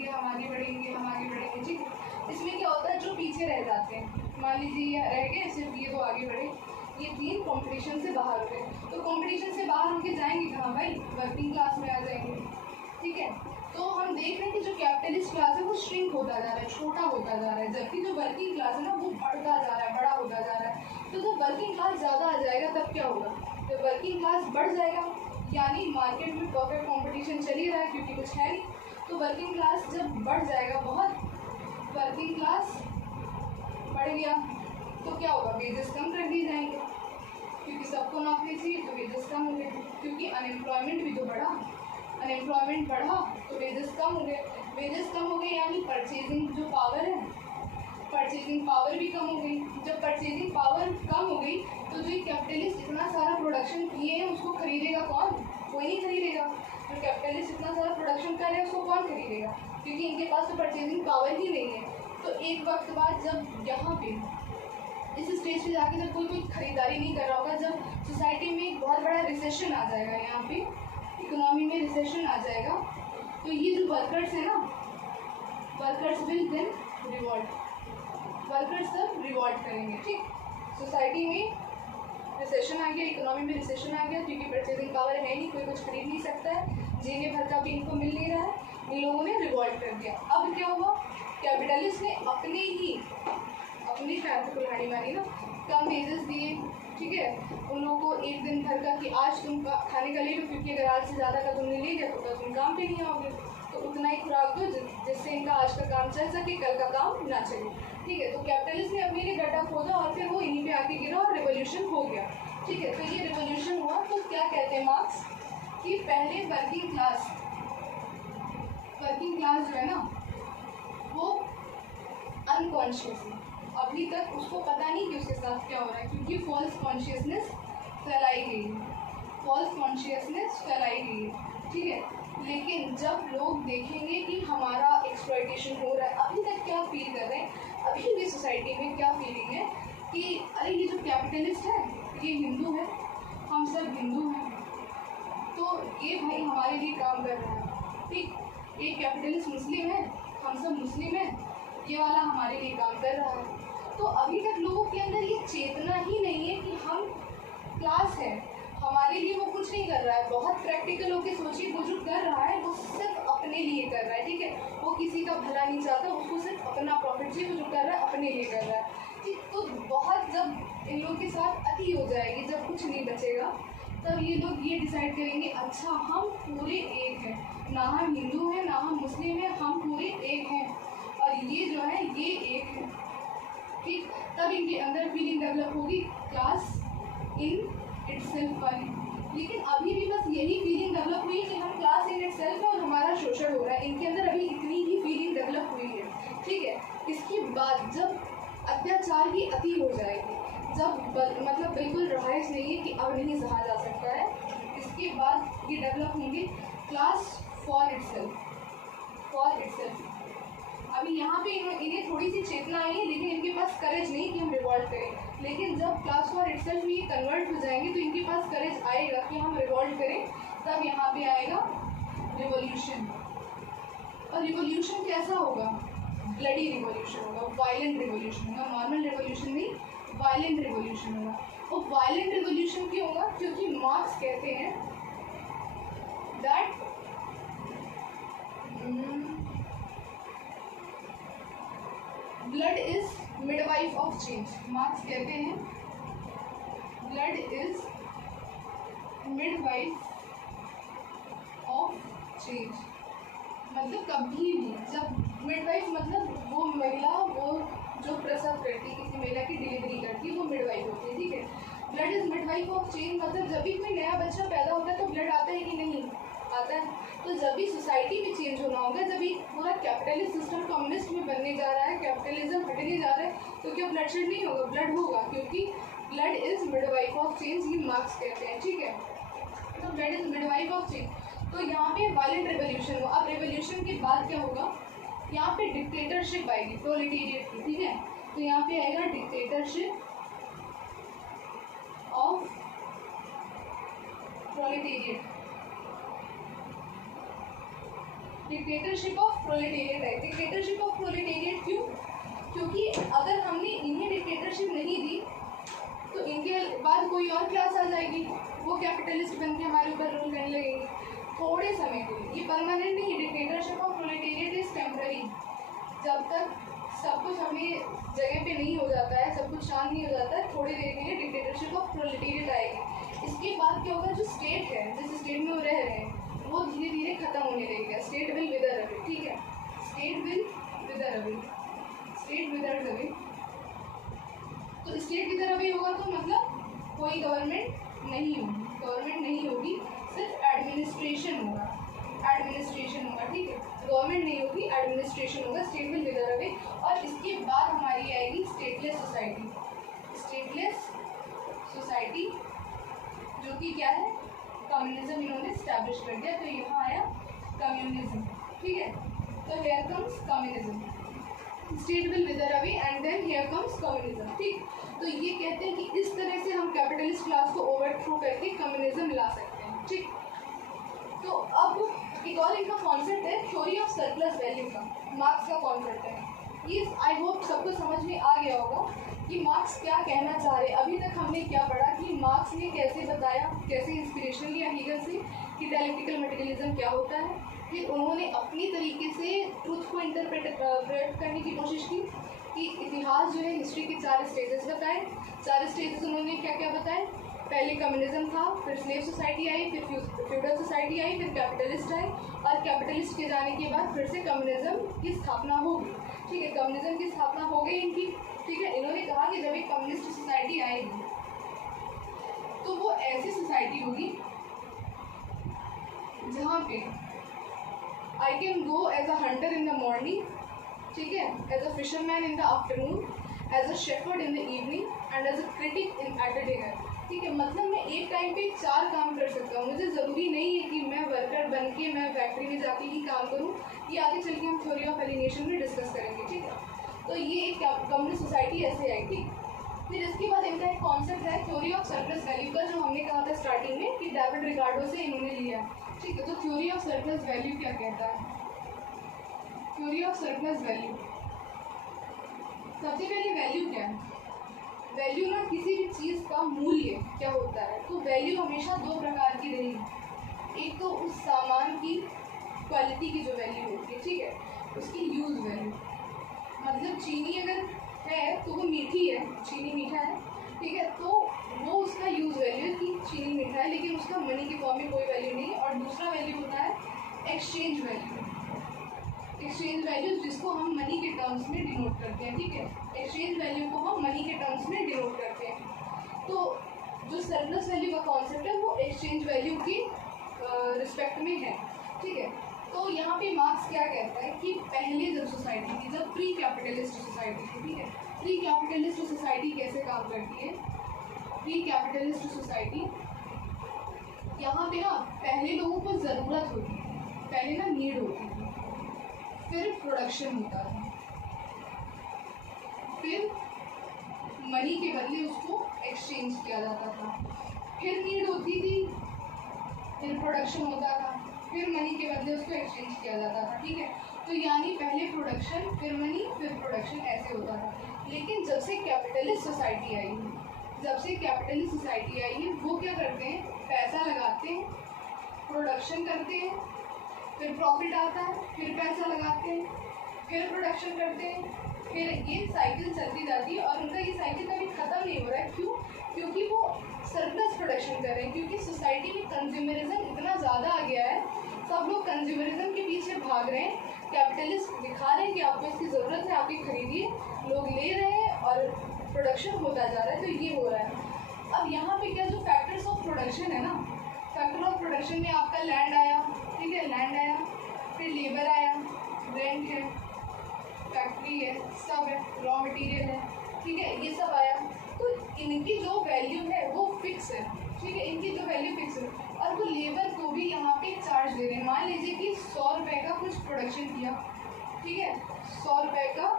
ठीक है। इसमें क्या होता है, जो पीछे रह जाते हैं, मान लीजिए ये रह गए, सिर्फ ये तो आगे बढ़े, ये 3 कॉम्पिटिशन से बाहर हो गए। तो कॉम्पिटिशन से बाहर होकर जाएंगे कहाँ भाई? वर्किंग क्लास में आ जाएंगे, ठीक है। तो हम देख रहे हैं कि जो कैपिटलिस्ट क्लास है वो श्रिंक होता जा रहा है, छोटा होता जा रहा है, जबकि जो वर्किंग क्लास है ना वो बढ़ता जा रहा है, बड़ा होता जा रहा है। तो जब वर्किंग क्लास ज़्यादा आ जाएगा तब क्या होगा? जब वर्किंग क्लास बढ़ जाएगा, यानी मार्केट में परफेक्ट कॉम्पिटिशन चल ही रहा है क्योंकि कुछ है नहीं, तो वर्किंग क्लास जब बढ़ जाएगा बहुत, वर्किंग क्लास बढ़ गया तो क्या होगा? वेजेस कम कर दिए जाएंगे, क्योंकि सबको नौकरी चाहिए तो वेजेस कम हो गए, क्योंकि अनएम्प्लॉयमेंट भी तो बढ़ा, अनएम्प्लॉयमेंट बढ़ा तो वेजेस कम हो गए, वेजेस कम हो गए यानी परचेजिंग जो पावर है, परचेजिंग पावर भी कम हो गई। जब परचेजिंग पावर कम हो गई तो जो कैपिटलिस्ट इतना सारा प्रोडक्शन किए हैं उसको खरीदेगा कौन? कोई नहीं खरीदेगा। जो कैपिटलिस्ट इतना सारा प्रोडक्शन कर रहे हैं उसको कौन खरीदेगा? क्योंकि इनके पास तो परचेजिंग पावर ही नहीं है। तो एक वक्त बाद जब यहाँ पे इस स्टेज पे जाके जब कोई खरीदारी नहीं कर रहा होगा, जब सोसाइटी में एक बहुत बड़ा रिसेशन आ जाएगा, यहाँ पे इकोनॉमी में रिसेशन आ जाएगा, तो ये जो वर्कर्स है ना, workers will then revolt, workers सब रिवॉल्ट करेंगे, ठीक। सोसाइटी में रिसेशन आ गया, इकोनॉमी में रिसेशन आ गया, क्योंकि परचेजिंग पावर है नहीं, कोई कुछ खरीद नहीं सकता है, जीने भर का भी इनको मिल नहीं रहा है, इन लोगों ने रिवॉल्ट कर दिया। अब क्या हुआ? कैपिटलिस्ट ने अपनी फैन को कुल्हाड़ी मारी ना, कम वेजेस दिए, ठीक है, उन लोगों को एक दिन भर का कि आज तुम खाने का ले लो, क्योंकि अगर आज से ज़्यादा का तुमने ले लिया तो तुम काम पे नहीं आओगे, तो उतना ही खुराक दो जिससे इनका आज का काम चल सके, कल का काम ना चले, ठीक है। तो कैपिटलिस्ट ने अपने लिए गड्ढा खोदा और फिर वो इन्हीं पे आके गिरा और रिवोल्यूशन हो गया, ठीक है। तो ये रिवोल्यूशन हुआ, तो क्या कहते हैं मार्क्स कि पहले वर्किंग क्लास जो है ना वो अनकॉन्शियस है, अभी तक उसको पता नहीं कि उसके साथ क्या हो रहा है, क्योंकि फॉल्स कॉन्शियसनेस फैलाई गई है, ठीक है। लेकिन जब लोग देखेंगे कि हमारा एक्सप्लॉयटेशन हो रहा है, अभी तक क्या फील कर रहे हैं, अभी भी सोसाइटी में क्या फीलिंग है कि अरे ये जो कैपिटलिस्ट है ये हिंदू है, हम सब हिंदू हैं, तो ये भाई हमारे लिए काम कर रहा है, ठीक। एक कैपिटलिस्ट मुस्लिम है, हम सब मुस्लिम हैं, ये वाला हमारे लिए काम कर रहा है। तो अभी तक लोगों के अंदर ये चेतना ही नहीं है कि हम क्लास है, हमारे लिए वो कुछ नहीं कर रहा है। बहुत प्रैक्टिकल होकर सोचिए, वो जो कर रहा है वो सिर्फ अपने लिए कर रहा है, ठीक है, वो किसी का भला नहीं चाहता, उसको सिर्फ अपना प्रॉफिट चाहिए, वो जो कर रहा है अपने लिए कर रहा है, ठीक। तो बहुत जब इन लोगों के साथ अति हो जाएगी, जब कुछ नहीं बचेगा, तब ये लोग ये डिसाइड करेंगे अच्छा हम पूरे एक हैं, ना हम हिंदू हैं ना हम मुस्लिम हैं, हम पूरे एक हैं और ये जो है ये एक है, ठीक। तब इनके अंदर फीलिंग डेवलप होगी क्लास इन इटसेल्फ वाली। लेकिन अभी भी बस यही फीलिंग डेवलप हुई कि हम क्लास इन इटसेल्फ है और हमारा शोषण हो रहा है, इनके अंदर अभी इतनी ही फीलिंग डेवलप हुई है, ठीक है। इसके बाद जब अत्याचार की अति हो जाएगी, जब मतलब बिल्कुल रहाइश नहीं है कि अब नहीं सहा जा सकता है, इसके बाद ये डेवलप होंगे क्लास फॉर इटसेल्फ। अभी यहाँ पे इन्हें थोड़ी सी चेतना आई है, लेकिन इनके पास करेज नहीं कि हम रिवॉल्ट करें। लेकिन जब क्लास फॉर इटसेल्फ में ये कन्वर्ट हो जाएंगे तो इनके पास करेज आएगा कि हम रिवॉल्ट करें, तब यहाँ पे आएगा रिवॉल्यूशन। और रिवॉल्यूशन कैसा होगा? ब्लडी रिवॉल्यूशन होगा, वायलेंट रिवॉल्यूशन होगा, नॉर्मल रिवॉल्यूशन नहीं, वायलेंट रिवॉल्यूशन होगा। और वायलेंट रिवोल्यूशन क्यों होगा? क्योंकि मार्क्स कहते हैं that blood is midwife of change. Marks कहते हैं blood is midwife of change. मतलब कभी भी जब मिडवाइफ मतलब वो महिला वो जो प्रसव करती, किसी महिला की डिलीवरी करती, वो मिडवाइफ होती है, ठीक है। Blood is midwife of change मतलब जब भी कोई नया बच्चा पैदा होता है तो ब्लड आता है कि नहीं आता है। तो जब भी सोसाइटी में चेंज होना होगा, जब भी पूरा कैपिटलिस्ट सिस्टम कम्युनिस्ट में बनने जा रहा है, कैपिटलिज्म हटने जा रहा है, तो क्या ब्लडशेड नहीं होगा? ब्लड होगा, क्योंकि blood is midwife of change, ये मार्क्स कहते हैं, ठीक है। तो blood is midwife of change. तो यहाँ पे वायलेंट रेवोल्यूशन हुआ। अब रेवोल्यूशन के बाद क्या होगा? यहाँ पे डिक्टेटरशिप आएगी प्रोलेटेरिएट की, ठीक है। तो यहाँ पे आएगा dictatorship of proletariat. Dictatorship of proletariat है। डिक्टेटरशिप ऑफ प्रोलेटेरिएट क्यों? क्योंकि अगर हमने इन्हें डिक्टेटरशिप नहीं दी तो इनके बाद कोई और क्लास आ जाएगी, वो कैपिटलिस्ट बन के हमारे ऊपर रूल करने लगेंगे थोड़े समय के लिए। ये परमानेंट नहीं। Dictatorship of proletariat is temporary. जब तक सब कुछ अपनी जगह पे नहीं हो जाता है, सब कुछ शांत नहीं हो जाता है, थोड़ी देर के लिए डिक्टेटरशिप ऑफ प्रोलेटेरिएट आएगी। इसके बाद क्या होगा? जो स्टेट है, जिस स्टेट में वो रह रहे हैं, वो धीरे धीरे खत्म होने लगेगा। स्टेट विल विदर अवे, ठीक है। State will wither away, state विदर away. तो स्टेट विदर अवे होगा तो मतलब कोई गवर्नमेंट नहीं होगी, गवर्नमेंट नहीं होगी, सिर्फ एडमिनिस्ट्रेशन होगा, एडमिनिस्ट्रेशन होगा, ठीक है। गवर्नमेंट नहीं होगी, एडमिनिस्ट्रेशन होगा, स्टेट विल विदर अवे। और इसके बाद हमारी आएगी स्टेटलेस सोसाइटी। स्टेटलेस सोसाइटी जो कि क्या है? कम्युनिज्म इन्होंने स्टैब्लिश कर दिया। तो यहाँ आया कम्युनिज्म, ठीक है। तो here comes communism, state will wither away and then here comes communism, ठीक। तो ये कहते हैं कि इस तरह से हम कैपिटलिस्ट क्लास को ओवरथ्रो करके कम्युनिज्म ला सकते हैं, ठीक। तो अब एक और इनका कॉन्सेप्ट है थ्योरी ऑफ सरप्लस वैल्यू का, मार्क्स का कॉन्सेप्ट है। ये आई होप सबको समझ में आ गया होगा कि मार्क्स क्या कहना चाह रहे हैं। अभी तक हमने क्या पढ़ा कि मार्क्स ने कैसे बताया, कैसे इंस्पिरेशन लिया हीगल से कि डायलेक्टिकल मटेरियलिज्म क्या होता है। फिर उन्होंने अपनी तरीके से ट्रुथ को इंटरप्रेट करने की कोशिश की कि इतिहास जो है, हिस्ट्री के 4 स्टेजेस बताए। 4 स्टेजेस उन्होंने क्या क्या बताए? पहले कम्युनिज्म था, फिर स्लेव सोसाइटी आई, फिर फ्यूडल सोसाइटी आई, फिर कैपिटलिस्ट आए, और कैपिटलिस्ट के जाने के बाद फिर से कम्युनिज्म की स्थापना होगी, ठीक है। कम्युनिज्म की स्थापना हो गई इनकी, ठीक है। इन्होंने कहा कि जब एक कम्युनिस्ट सोसाइटी आएगी तो वो ऐसी सोसाइटी होगी जहाँ पे I can go as a hunter in the morning, ठीक है, as a fisherman in the afternoon, as a shepherd in the evening and as a critic in at the dinner, ठीक है। मतलब मैं एक टाइम पे 4 काम कर सकता हूँ। मुझे ज़रूरी नहीं है कि मैं वर्कर बन के मैं फैक्ट्री में जाके ही काम करूँ। ये आगे चल के हम थ्योरी ऑफ एलिनेशन में डिस्कस करेंगे, ठीक है। तो ये एक कम्युनिस्ट सोसाइटी ऐसे आई, ठीक। फिर इसके बाद इनका एक कॉन्सेप्ट है थ्योरी ऑफ सरप्लस वैल्यू का, जो हमने कहा था स्टार्टिंग में कि डेविड रिकार्डो से इन्होंने लिया, ठीक है। तो थ्योरी ऑफ सरप्लस वैल्यू क्या कहता है? थ्योरी ऑफ सरप्लस वैल्यू, सबसे पहले वैल्यू क्या है? वैल्यू ना किसी भी चीज़ का मूल्य क्या होता है। तो वैल्यू हमेशा 2 प्रकार की रहेगी। एक तो उस सामान की क्वालिटी की जो वैल्यू होती है, ठीक है, उसकी यूज़ वैल्यू। मतलब चीनी अगर है तो वो मीठी है, चीनी मीठा है, ठीक है, तो वो उसका यूज़ वैल्यू है कि चीनी मीठा है, लेकिन उसका मनी के फॉर्म में कोई वैल्यू नहीं है। और दूसरा वैल्यू होता है एक्सचेंज वैल्यू। एक्सचेंज वैल्यू जिसको हम मनी के टर्म्स में डिनोट करते हैं, ठीक है। एक्सचेंज वैल्यू को हम मनी के टर्म्स में डिनोट करते हैं। तो जो सरप्लस वैल्यू का कॉन्सेप्ट है वो एक्सचेंज वैल्यू की रिस्पेक्ट में है, ठीक है। तो यहाँ पे मार्क्स क्या कहता है कि पहले जब सोसाइटी थी, जब प्री कैपिटलिस्ट सोसाइटी थी, ठीक है, प्री कैपिटलिस्ट सोसाइटी कैसे काम करती है? प्री कैपिटलिस्ट सोसाइटी, यहाँ पे ना पहले लोगों को ज़रूरत होती है, पहले ना नीड होती थी, फिर प्रोडक्शन होता था, फिर मनी के बदले उसको एक्सचेंज किया जाता था, फिर नीड होती थी, फिर प्रोडक्शन होता था, फिर मनी के बदले उसको एक्सचेंज किया जाता था, ठीक है। तो यानी पहले प्रोडक्शन, फिर मनी, फिर प्रोडक्शन, ऐसे होता था। लेकिन जब से कैपिटलिस्ट सोसाइटी आई, जब से कैपिटलिस्ट सोसाइटी आई है वो क्या करते हैं, पैसा लगाते हैं, प्रोडक्शन करते हैं, फिर प्रॉफिट आता है, फिर पैसा लगाते हैं, फिर प्रोडक्शन करते हैं, फिर ये साइकिल चलती जाती है और उनका ये साइकिल कभी ख़त्म नहीं हो रहा है। क्यों? क्योंकि वो सरप्लस प्रोडक्शन कर रहे हैं, क्योंकि सोसाइटी में कंज्यूमरिज्म इतना ज़्यादा आ गया है, सब लोग कंज्यूमरिज्म के पीछे भाग रहे हैं। कैपिटलिस्ट दिखा रहे हैं कि आपको इसकी ज़रूरत है, आप ये खरीदिए, लोग ले रहे हैं और प्रोडक्शन होता जा रहा है, तो ये हो रहा है। अब यहाँ पे क्या जो फैक्टर्स ऑफ प्रोडक्शन है ना, फैक्टर ऑफ प्रोडक्शन में आपका लैंड आया, ठीक है, लैंड आया, फिर लेबर आया, रेंट है, फैक्ट्री है, सब है, रॉ मटेरियल है, ठीक है, ये सब आया। तो इनकी जो वैल्यू है वो फिक्स है, ठीक है, इनकी जो वैल्यू फिक्स है और वो लेबर को भी यहाँ पे चार्ज दे रहे हैं। मान लीजिए कि 100 रुपये का कुछ प्रोडक्शन किया, ठीक है, 100 रुपये का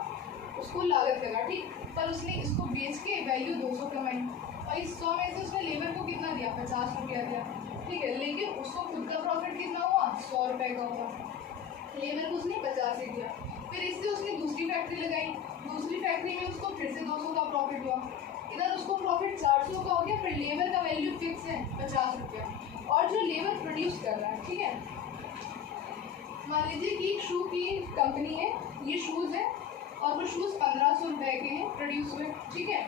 उसको लागत लगा, ठीक, पर उसने इसको बेच के वैल्यू 200 कमाई और इस 100 में से उसने लेबर को कितना दिया, 50 रुपया दिया, ठीक है, लेकिन उसको खुद का प्रॉफिट कितना हुआ, 100 रुपये का हुआ, लेबर को उसने 50 ही दिया। फिर इससे उसने दूसरी फैक्ट्री लगाई, दूसरी फैक्ट्री में उसको फिर से 200 का प्रॉफिट हुआ, इधर उसको प्रॉफिट 400 का हो गया, फिर लेबर का वैल्यू फिक्स है 50 रुपया और जो लेबर प्रोड्यूस कर रहा है, ठीक है, मान लीजिए कि एक शू की कंपनी है, ये शूज़ है और वो शूज़ 1500 रुपये के हैं प्रोड्यूस हुए, ठीक है,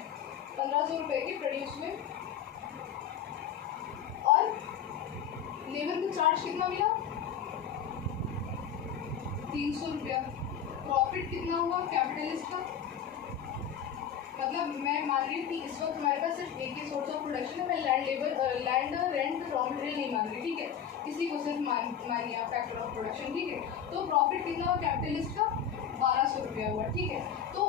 1500 रुपये के प्रोड्यूस हुए और लेबर को चार्ज कितना मिला, 300 रुपया। प्रॉफिट कितना हुआ कैपिटलिस्ट का, मतलब मैं मान रही हूँ कि इस वक्त हमारे पास सिर्फ एक ही सोर्स ऑफ प्रोडक्शन है, मैं लैंड रेंट रॉ मटेरियल नहीं मान रही, ठीक है, इसी को सिर्फ मानिए आप फैक्टर ऑफ प्रोडक्शन, ठीक है। तो प्रॉफिट कितना हुआ कैपिटलिस्ट का, 1200 रुपया हुआ, ठीक है। तो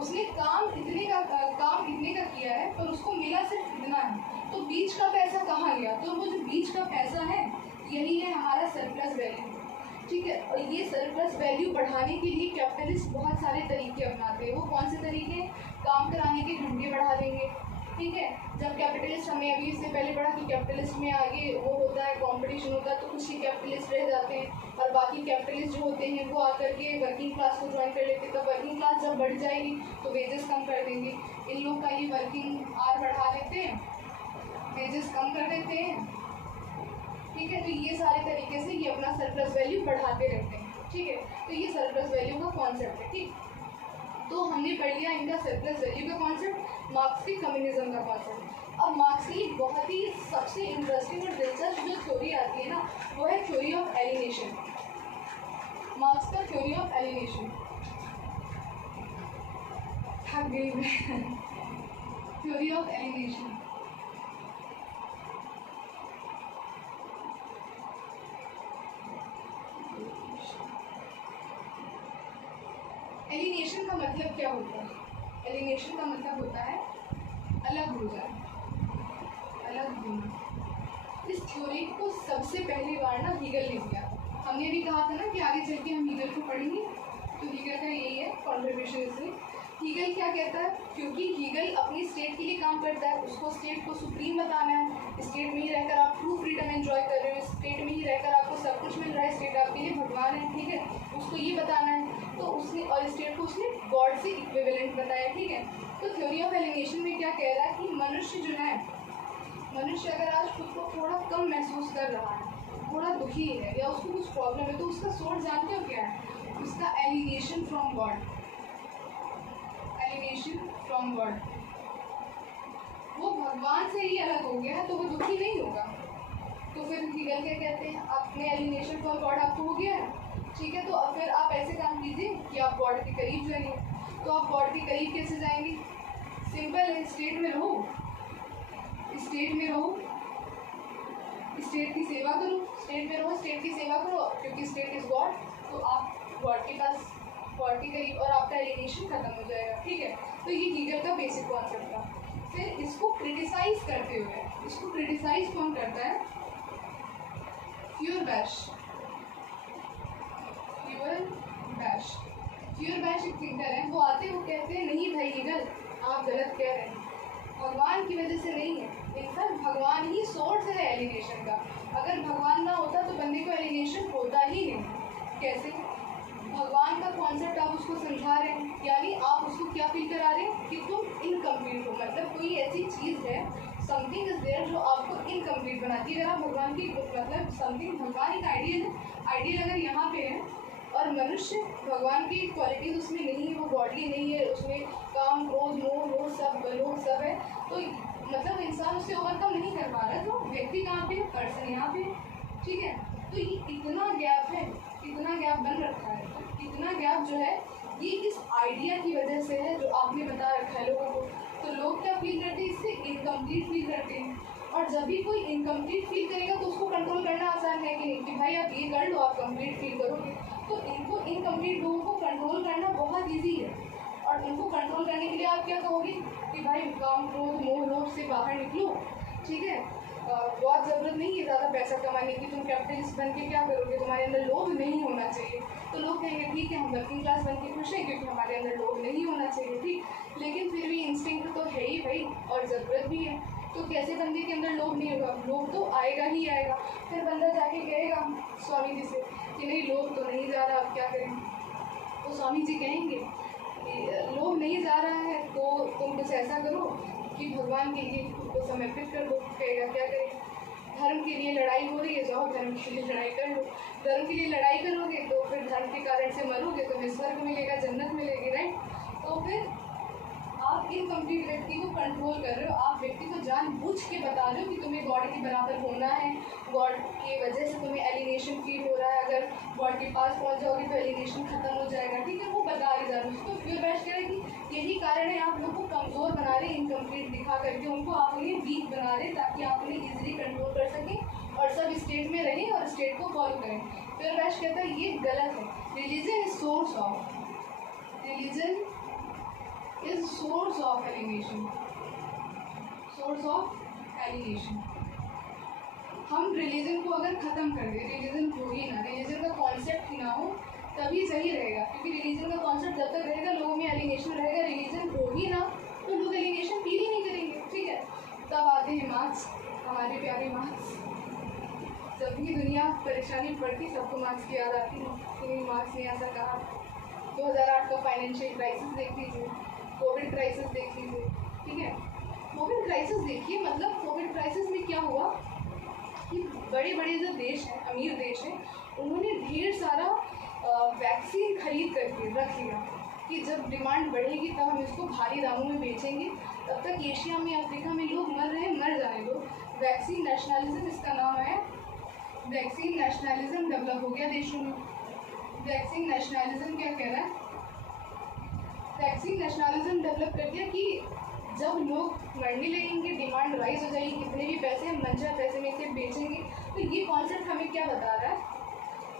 उसने काम इतने का किया है पर उसको मिला सिर्फ इतना है, तो बीच का पैसा कहाँ गया, तो वो जो बीच का पैसा है यही है हमारा सरप्लस वैल्यू, ठीक है। और ये सरप्लस वैल्यू बढ़ाने के लिए कैपिटलिस्ट बहुत सारे तरीके अपनाते हैं। वो कौन से तरीके? काम कराने के घंटे बढ़ा देंगे, ठीक है। जब कैपिटलिस्ट, हमने अभी इससे पहले पढ़ा कि कैपिटलिस्ट में आगे वो होता है, कंपटीशन होता है, तो कुछ ही कैपिटलिस्ट रह जाते हैं और बाकी कैपिटलिस्ट जो होते हैं वो आकर के वर्किंग क्लास को ज्वाइन कर लेते हैं। तब वर्किंग क्लास जब बढ़ जाएगी तो वेजेस कम कर देंगे, इन लोग का ये वर्किंग आवर बढ़ा देते हैं, वेजेस कम कर देते हैं, ठीक है। तो ये सारे तरीके से ये अपना सरप्लस वैल्यू बढ़ाते रहते हैं, ठीक है। तो ये सरप्लस वैल्यू का कॉन्सेप्ट है, ठीक। तो हमने पढ़ लिया इनका सरप्लस वैल्यू का कॉन्सेप्ट, मार्क्स की कम्युनिज्म का कॉन्सेप्ट। अब मार्क्स की बहुत ही सबसे इंटरेस्टिंग और दिलचस्प जो थ्योरी आती है ना, वो है थ्योरी ऑफ एलिनेशन। मार्क्स का थ्योरी ऑफ एलिनेशन, थक गई मैं। थ्योरी ऑफ एलिनेशन, एलिनेशन का मतलब क्या होता है? एलिनेशन का मतलब होता है अलग हो जाना, अलग होना। इस थ्योरी को सबसे पहली बार ना हीगल ने किया। हमने भी कहा था ना कि आगे चल के हम हीगल को पढ़ेंगे, तो हीगल का यही है कॉन्ट्रीब्यूशन इसमें। हीगल क्या कहता है? क्योंकि हीगल अपनी स्टेट के लिए काम करता है, उसको स्टेट को सुप्रीम बताना है, स्टेट में ही रहकर आप ट्रू फ्रीडम एंजॉय कर रहे हो, स्टेट में ही रहकर आपको सब कुछ मिल रहा है, स्टेट आपके लिए भगवान है, ठीक है, उसको ये बताना है। तो उसने, और स्टेट को उसने गॉड से इक्विवेलेंट बताया, ठीक है। तो थ्योरी ऑफ एलिनेशन में क्या कह रहा है कि मनुष्य जो है, मनुष्य अगर आज खुद को थोड़ा कम महसूस कर रहा है, थोड़ा दुखी है या उसको कुछ प्रॉब्लम है, तो उसका सोर्स जानते हो क्या है? उसका alienation from God, alienation from God. वो भगवान से ही अलग हो गया है तो वो दुखी नहीं होगा। तो फिर हीगल क्या कहते हैं? अपने एलिनेशन फॉर गॉड आपको हो गया है, ठीक है, तो अब फिर आप ऐसे काम कीजिए कि आप गॉड के करीब जाइए। तो आप गॉड के करीब कैसे जाएंगे? सिंपल है, स्टेट में रहो, स्टेट में रहो, स्टेट की सेवा करो, स्टेट में रहो, स्टेट की सेवा करो, क्योंकि स्टेट इज गॉड। तो आप गॉड के पास, गॉड के करीब, और आपका एलिनेशन खत्म हो जाएगा, ठीक है। तो ये हीगल का बेसिक कॉन्सेप्ट था। फिर इसको क्रिटिसाइज करते हुए, इसको क्रिटिसाइज कौन करता है? फ्यूरबैश। फ्यूरबैश एक थिंकर है, वो आते हैं, वो कहते हैं नहीं भाई हीगल, आप गलत कह रहे हैं, भगवान की वजह से नहीं है, इनफैक्ट भगवान ही सोर्स है एलिनेशन का। अगर भगवान ना होता तो बंदे को एलिनेशन होता ही नहीं। कैसे? भगवान का कॉन्सेप्ट आप उसको समझा रहे हैं, यानी आप उसको क्या फील करा रहे हैं कि तुम इनकम्प्लीट हो, मतलब कोई ऐसी चीज़ है, समथिंग इज देयर जो आपको इनकम्प्लीट बनाती है। अगर आप भगवान की मतलब समथिंग, भगवान एक आइडियल है, आइडियल अगर यहाँ पे है और मनुष्य भगवान की क्वालिटीज उसमें नहीं है, वो गॉडली नहीं है, उसमें काम क्रोध मोह लोभ सब है, तो मतलब इंसान उससे ओवरकम नहीं कर पा रहा, तो व्यक्ति कहाँ पे, पर्सन यहाँ पे, ठीक है। तो ये इतना गैप है, इतना गैप बन रखा है, इतना गैप जो है ये इस आइडिया की वजह से है जो आपने बता रखा है लोगों को। तो लोग क्या फील करते हैं, इससे इनकम्प्लीट फील करते हैं। और जब भी कोई इनकम्प्लीट फील करेगा तो उसको कंट्रोल करना आसान है कि नहीं, कि भाई आप ये कर लो, आप कंप्लीट फील करोगे। तो इनको इनकम्प्लीट लोगों को कंट्रोल करना बहुत ईजी है। और उनको कंट्रोल करने के लिए आप क्या कहोगे कि भाई काम क्रोध मोह लोभ से बाहर निकलो, ठीक है। बहुत ज़रूरत नहीं है ज़्यादा पैसा कमाने की, तुम कैपिटलिस्ट बन के क्या करोगे, तुम्हारे अंदर लोभ नहीं होना चाहिए। तो लोग कहेंगे ठीक है, हम वर्किंग क्लास बन के खुश हैं क्योंकि हमारे अंदर लोभ नहीं होना चाहिए, ठीक। लेकिन फिर भी इंस्टिंक्ट तो है ही भाई, और ज़रूरत भी है। तो कैसे बंदे के अंदर लोभ नहीं होगा, लोभ तो आएगा ही आएगा। फिर बंदा जाके कहेगा स्वामी जी से कि नहीं लोभ तो नहीं जा रहा, अब क्या करें। तो स्वामी जी कहेंगे लोभ नहीं जा रहा है तो तुम कुछ ऐसा करो कि भगवान के लिए खुद को समर्पित कर दो। कहेगा क्या करें, धर्म के लिए लड़ाई हो रही है, जाओ धर्म के लिए लड़ाई कर लो। धर्म के लिए लड़ाई करोगे तो फिर धर्म के कारण से मरोगे, तुम्हें स्वर्ग मिलेगा, जन्नत मिलेगी, राइट। तो फिर आप इनकम्प्लीट व्यक्ति को कंट्रोल कर रहे हो, आप व्यक्ति को जानबूझ के बता रहे हो कि तुम्हें गॉड के बराबर होना है, गॉड की वजह से तुम्हें एलिनेशन फील हो रहा है, अगर गॉड के पास पहुंच जाओगे तो एलिनेशन खत्म हो जाएगा, ठीक है। वो बता रहे जा रहे हो। तो प्योर वैष्णव कह रहे कि यही कारण है आप लोग को कमज़ोर बना रहे, इनकम्प्लीट दिखा करके उनको आप उन्हें वीक बना रहे, ताकि आप उन्हें ईजिली कंट्रोल कर सकें और सब स्टेट में रहें और स्टेट को फॉलो करें। प्योर वैष्णव कहता है ये गलत है। Religion is source of, religion is source of alienation, source of alienation। हम रिलीजन को अगर ख़त्म कर दें, रिलीजन हो ही ना, रिलीजन का कॉन्सेप्ट ही ना हो, तभी सही रहेगा। क्योंकि रिलीजन का कॉन्सेप्ट जब तक रहेगा लोगों में एलिनेशन रहेगा, रिलीजन हो ही ना तो लोग एलिनेशन फील ही नहीं करेंगे, ठीक है। तब आते हैं मार्क्स, हमारे प्यारे मार्क्स। जब भी दुनिया परेशानी पड़ती सबको मार्क्स की याद आती है कि मार्क्स ने ऐसा कहा। 2008 का फाइनेंशियल क्राइसिस देख लीजिए, कोविड क्राइसिस देख लीजिए, ठीक है। कोविड क्राइसिस देखिए, मतलब कोविड क्राइसिस में क्या हुआ कि बड़े बड़े जो देश हैं, अमीर देश हैं, उन्होंने ढेर सारा वैक्सीन खरीद करके रख लिया कि जब डिमांड बढ़ेगी तब हम इसको भारी दामों में बेचेंगे, तब तक एशिया में अफ्रीका में लोग मर रहे हैं, मर जाने दो। वैक्सीन नेशनलिज्म इसका नाम है। वैक्सीन नेशनलिज्म डेवलप हो गया देशों में। वैक्सीन नेशनलिज्म क्या कह रहा है, वैक्सीन नेशनलिज्म डेवलप कर दिया कि जब लोग मरने लगेंगे, डिमांड राइज हो जाएगी, कितने भी पैसे हम मंशा पैसे में से बेचेंगे। तो ये कॉन्सेप्ट हमें क्या बता रहा है,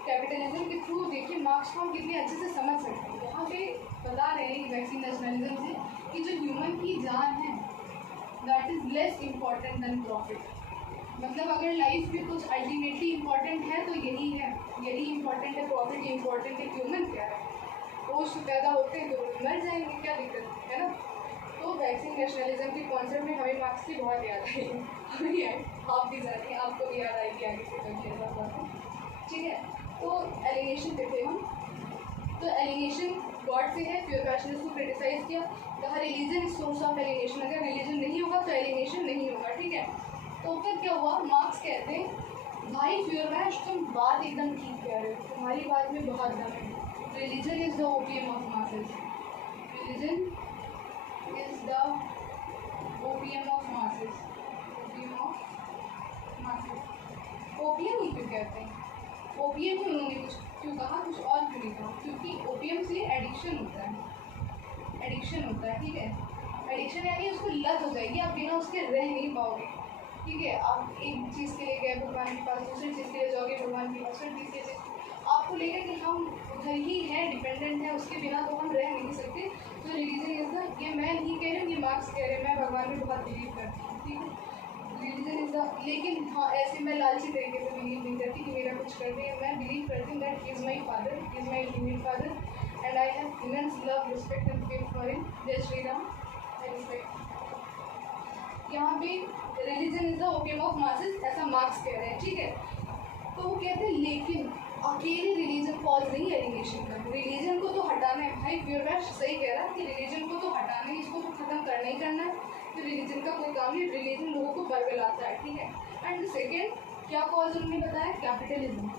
कैपिटलिज्म के थ्रू देखिए मार्क्स को हम कितने अच्छे से समझ सकते हैं। यहाँ पे बता रहे हैं वैक्सीन नेशनलिज्म से कि जो ह्यूमन की जान है that is less important than profit. मतलब अगर लाइफ में कुछ अल्टीमेटली इम्पॉर्टेंट है तो यही है, यही इम्पॉर्टेंट है, प्रॉफिट इम्पॉर्टेंट है। ह्यूमन क्या है, पोस्ट पैदा होते हैं तो मर जाएंगे, क्या दिक्कत है ना। तो वैक्सीन नेशनलिज्म के कॉन्सेप्ट में हमें मार्क्स की बहुत याद आई, हमें याद, आप भी जानिए, आपको भी याद आएगी आगे से कभी ऐसा बात, ठीक है। तो एलिनेशन पे थे हम, तो एलिनेशन गॉड से है। प्योर वैष्णव को क्रिटिसाइज किया, कहा religion is source of alienation, अगर रिलीजन नहीं होगा तो एलिनेशन नहीं होगा, ठीक है। तो फिर क्या हुआ, मार्क्स कहते हैं भाई प्योर वैष्णव तुम बात एकदम ठीक कह रहे हो, तुम्हारी बात में बहुत दम है। Religion is the opium of masses, religion is the opium of masses, opium of masses. Opium ही क्यों कहते हैं, ओपियम ही उन्होंने कुछ क्यों कहा, कुछ और क्यों नहीं कहा, क्योंकि ओपियम से एडिक्शन होता है, एडिक्शन होता है, ठीक है। एडिक्शन यानी उसको लत हो जाएगी, आप बिना उसके रह नहीं पाओगे, ठीक है। आप एक चीज़ के लिए गए भगवान के पास, दूसरी चीज़ के लिए जाओगे भगवान के पास, फिर तीसरी चीज़ आपको लेगा कि हम उधर ही हैं, डिपेंडेंट है, उसके बिना तो हम रह नहीं सकते। तो रिलीजन इज द, ये मैं नहीं कह रही हूँ, ये मार्क्स कह रहे हैं, मैं भगवान में बहुत बिलीव करती हूँ, ठीक है। रिलीजन इज द, लेकिन हाँ ऐसे मैं लालची तरीके से बिलीव नहीं करती कि मेरा कुछ कर दे। मैं बिलीव करती हूँ that is my father, is my ultimate father and I have immense love, respect and faith for him. जय श्री राम, आई रिस्पेक्ट। यहाँ पे religion is the opium of masses, ऐसा मार्क्स कह रहे हैं, ठीक है। तो वो कहते हैं लेकिन अकेले रिलीजन कॉज नहीं है एलिनेशन का, रिलीजन को तो हटाना है। भाई प्योर वैष्णव सही कह रहा है कि रिलीजन को तो हटाना है, इसको तो ख़त्म करना ही करना है। तो रिलीजन का कोई काम नहीं, रिलीजन लोगों को बरगलाता है, ठीक है। एंड सेकेंड क्या कॉज उन्होंने बताया, कैपिटलिज्म।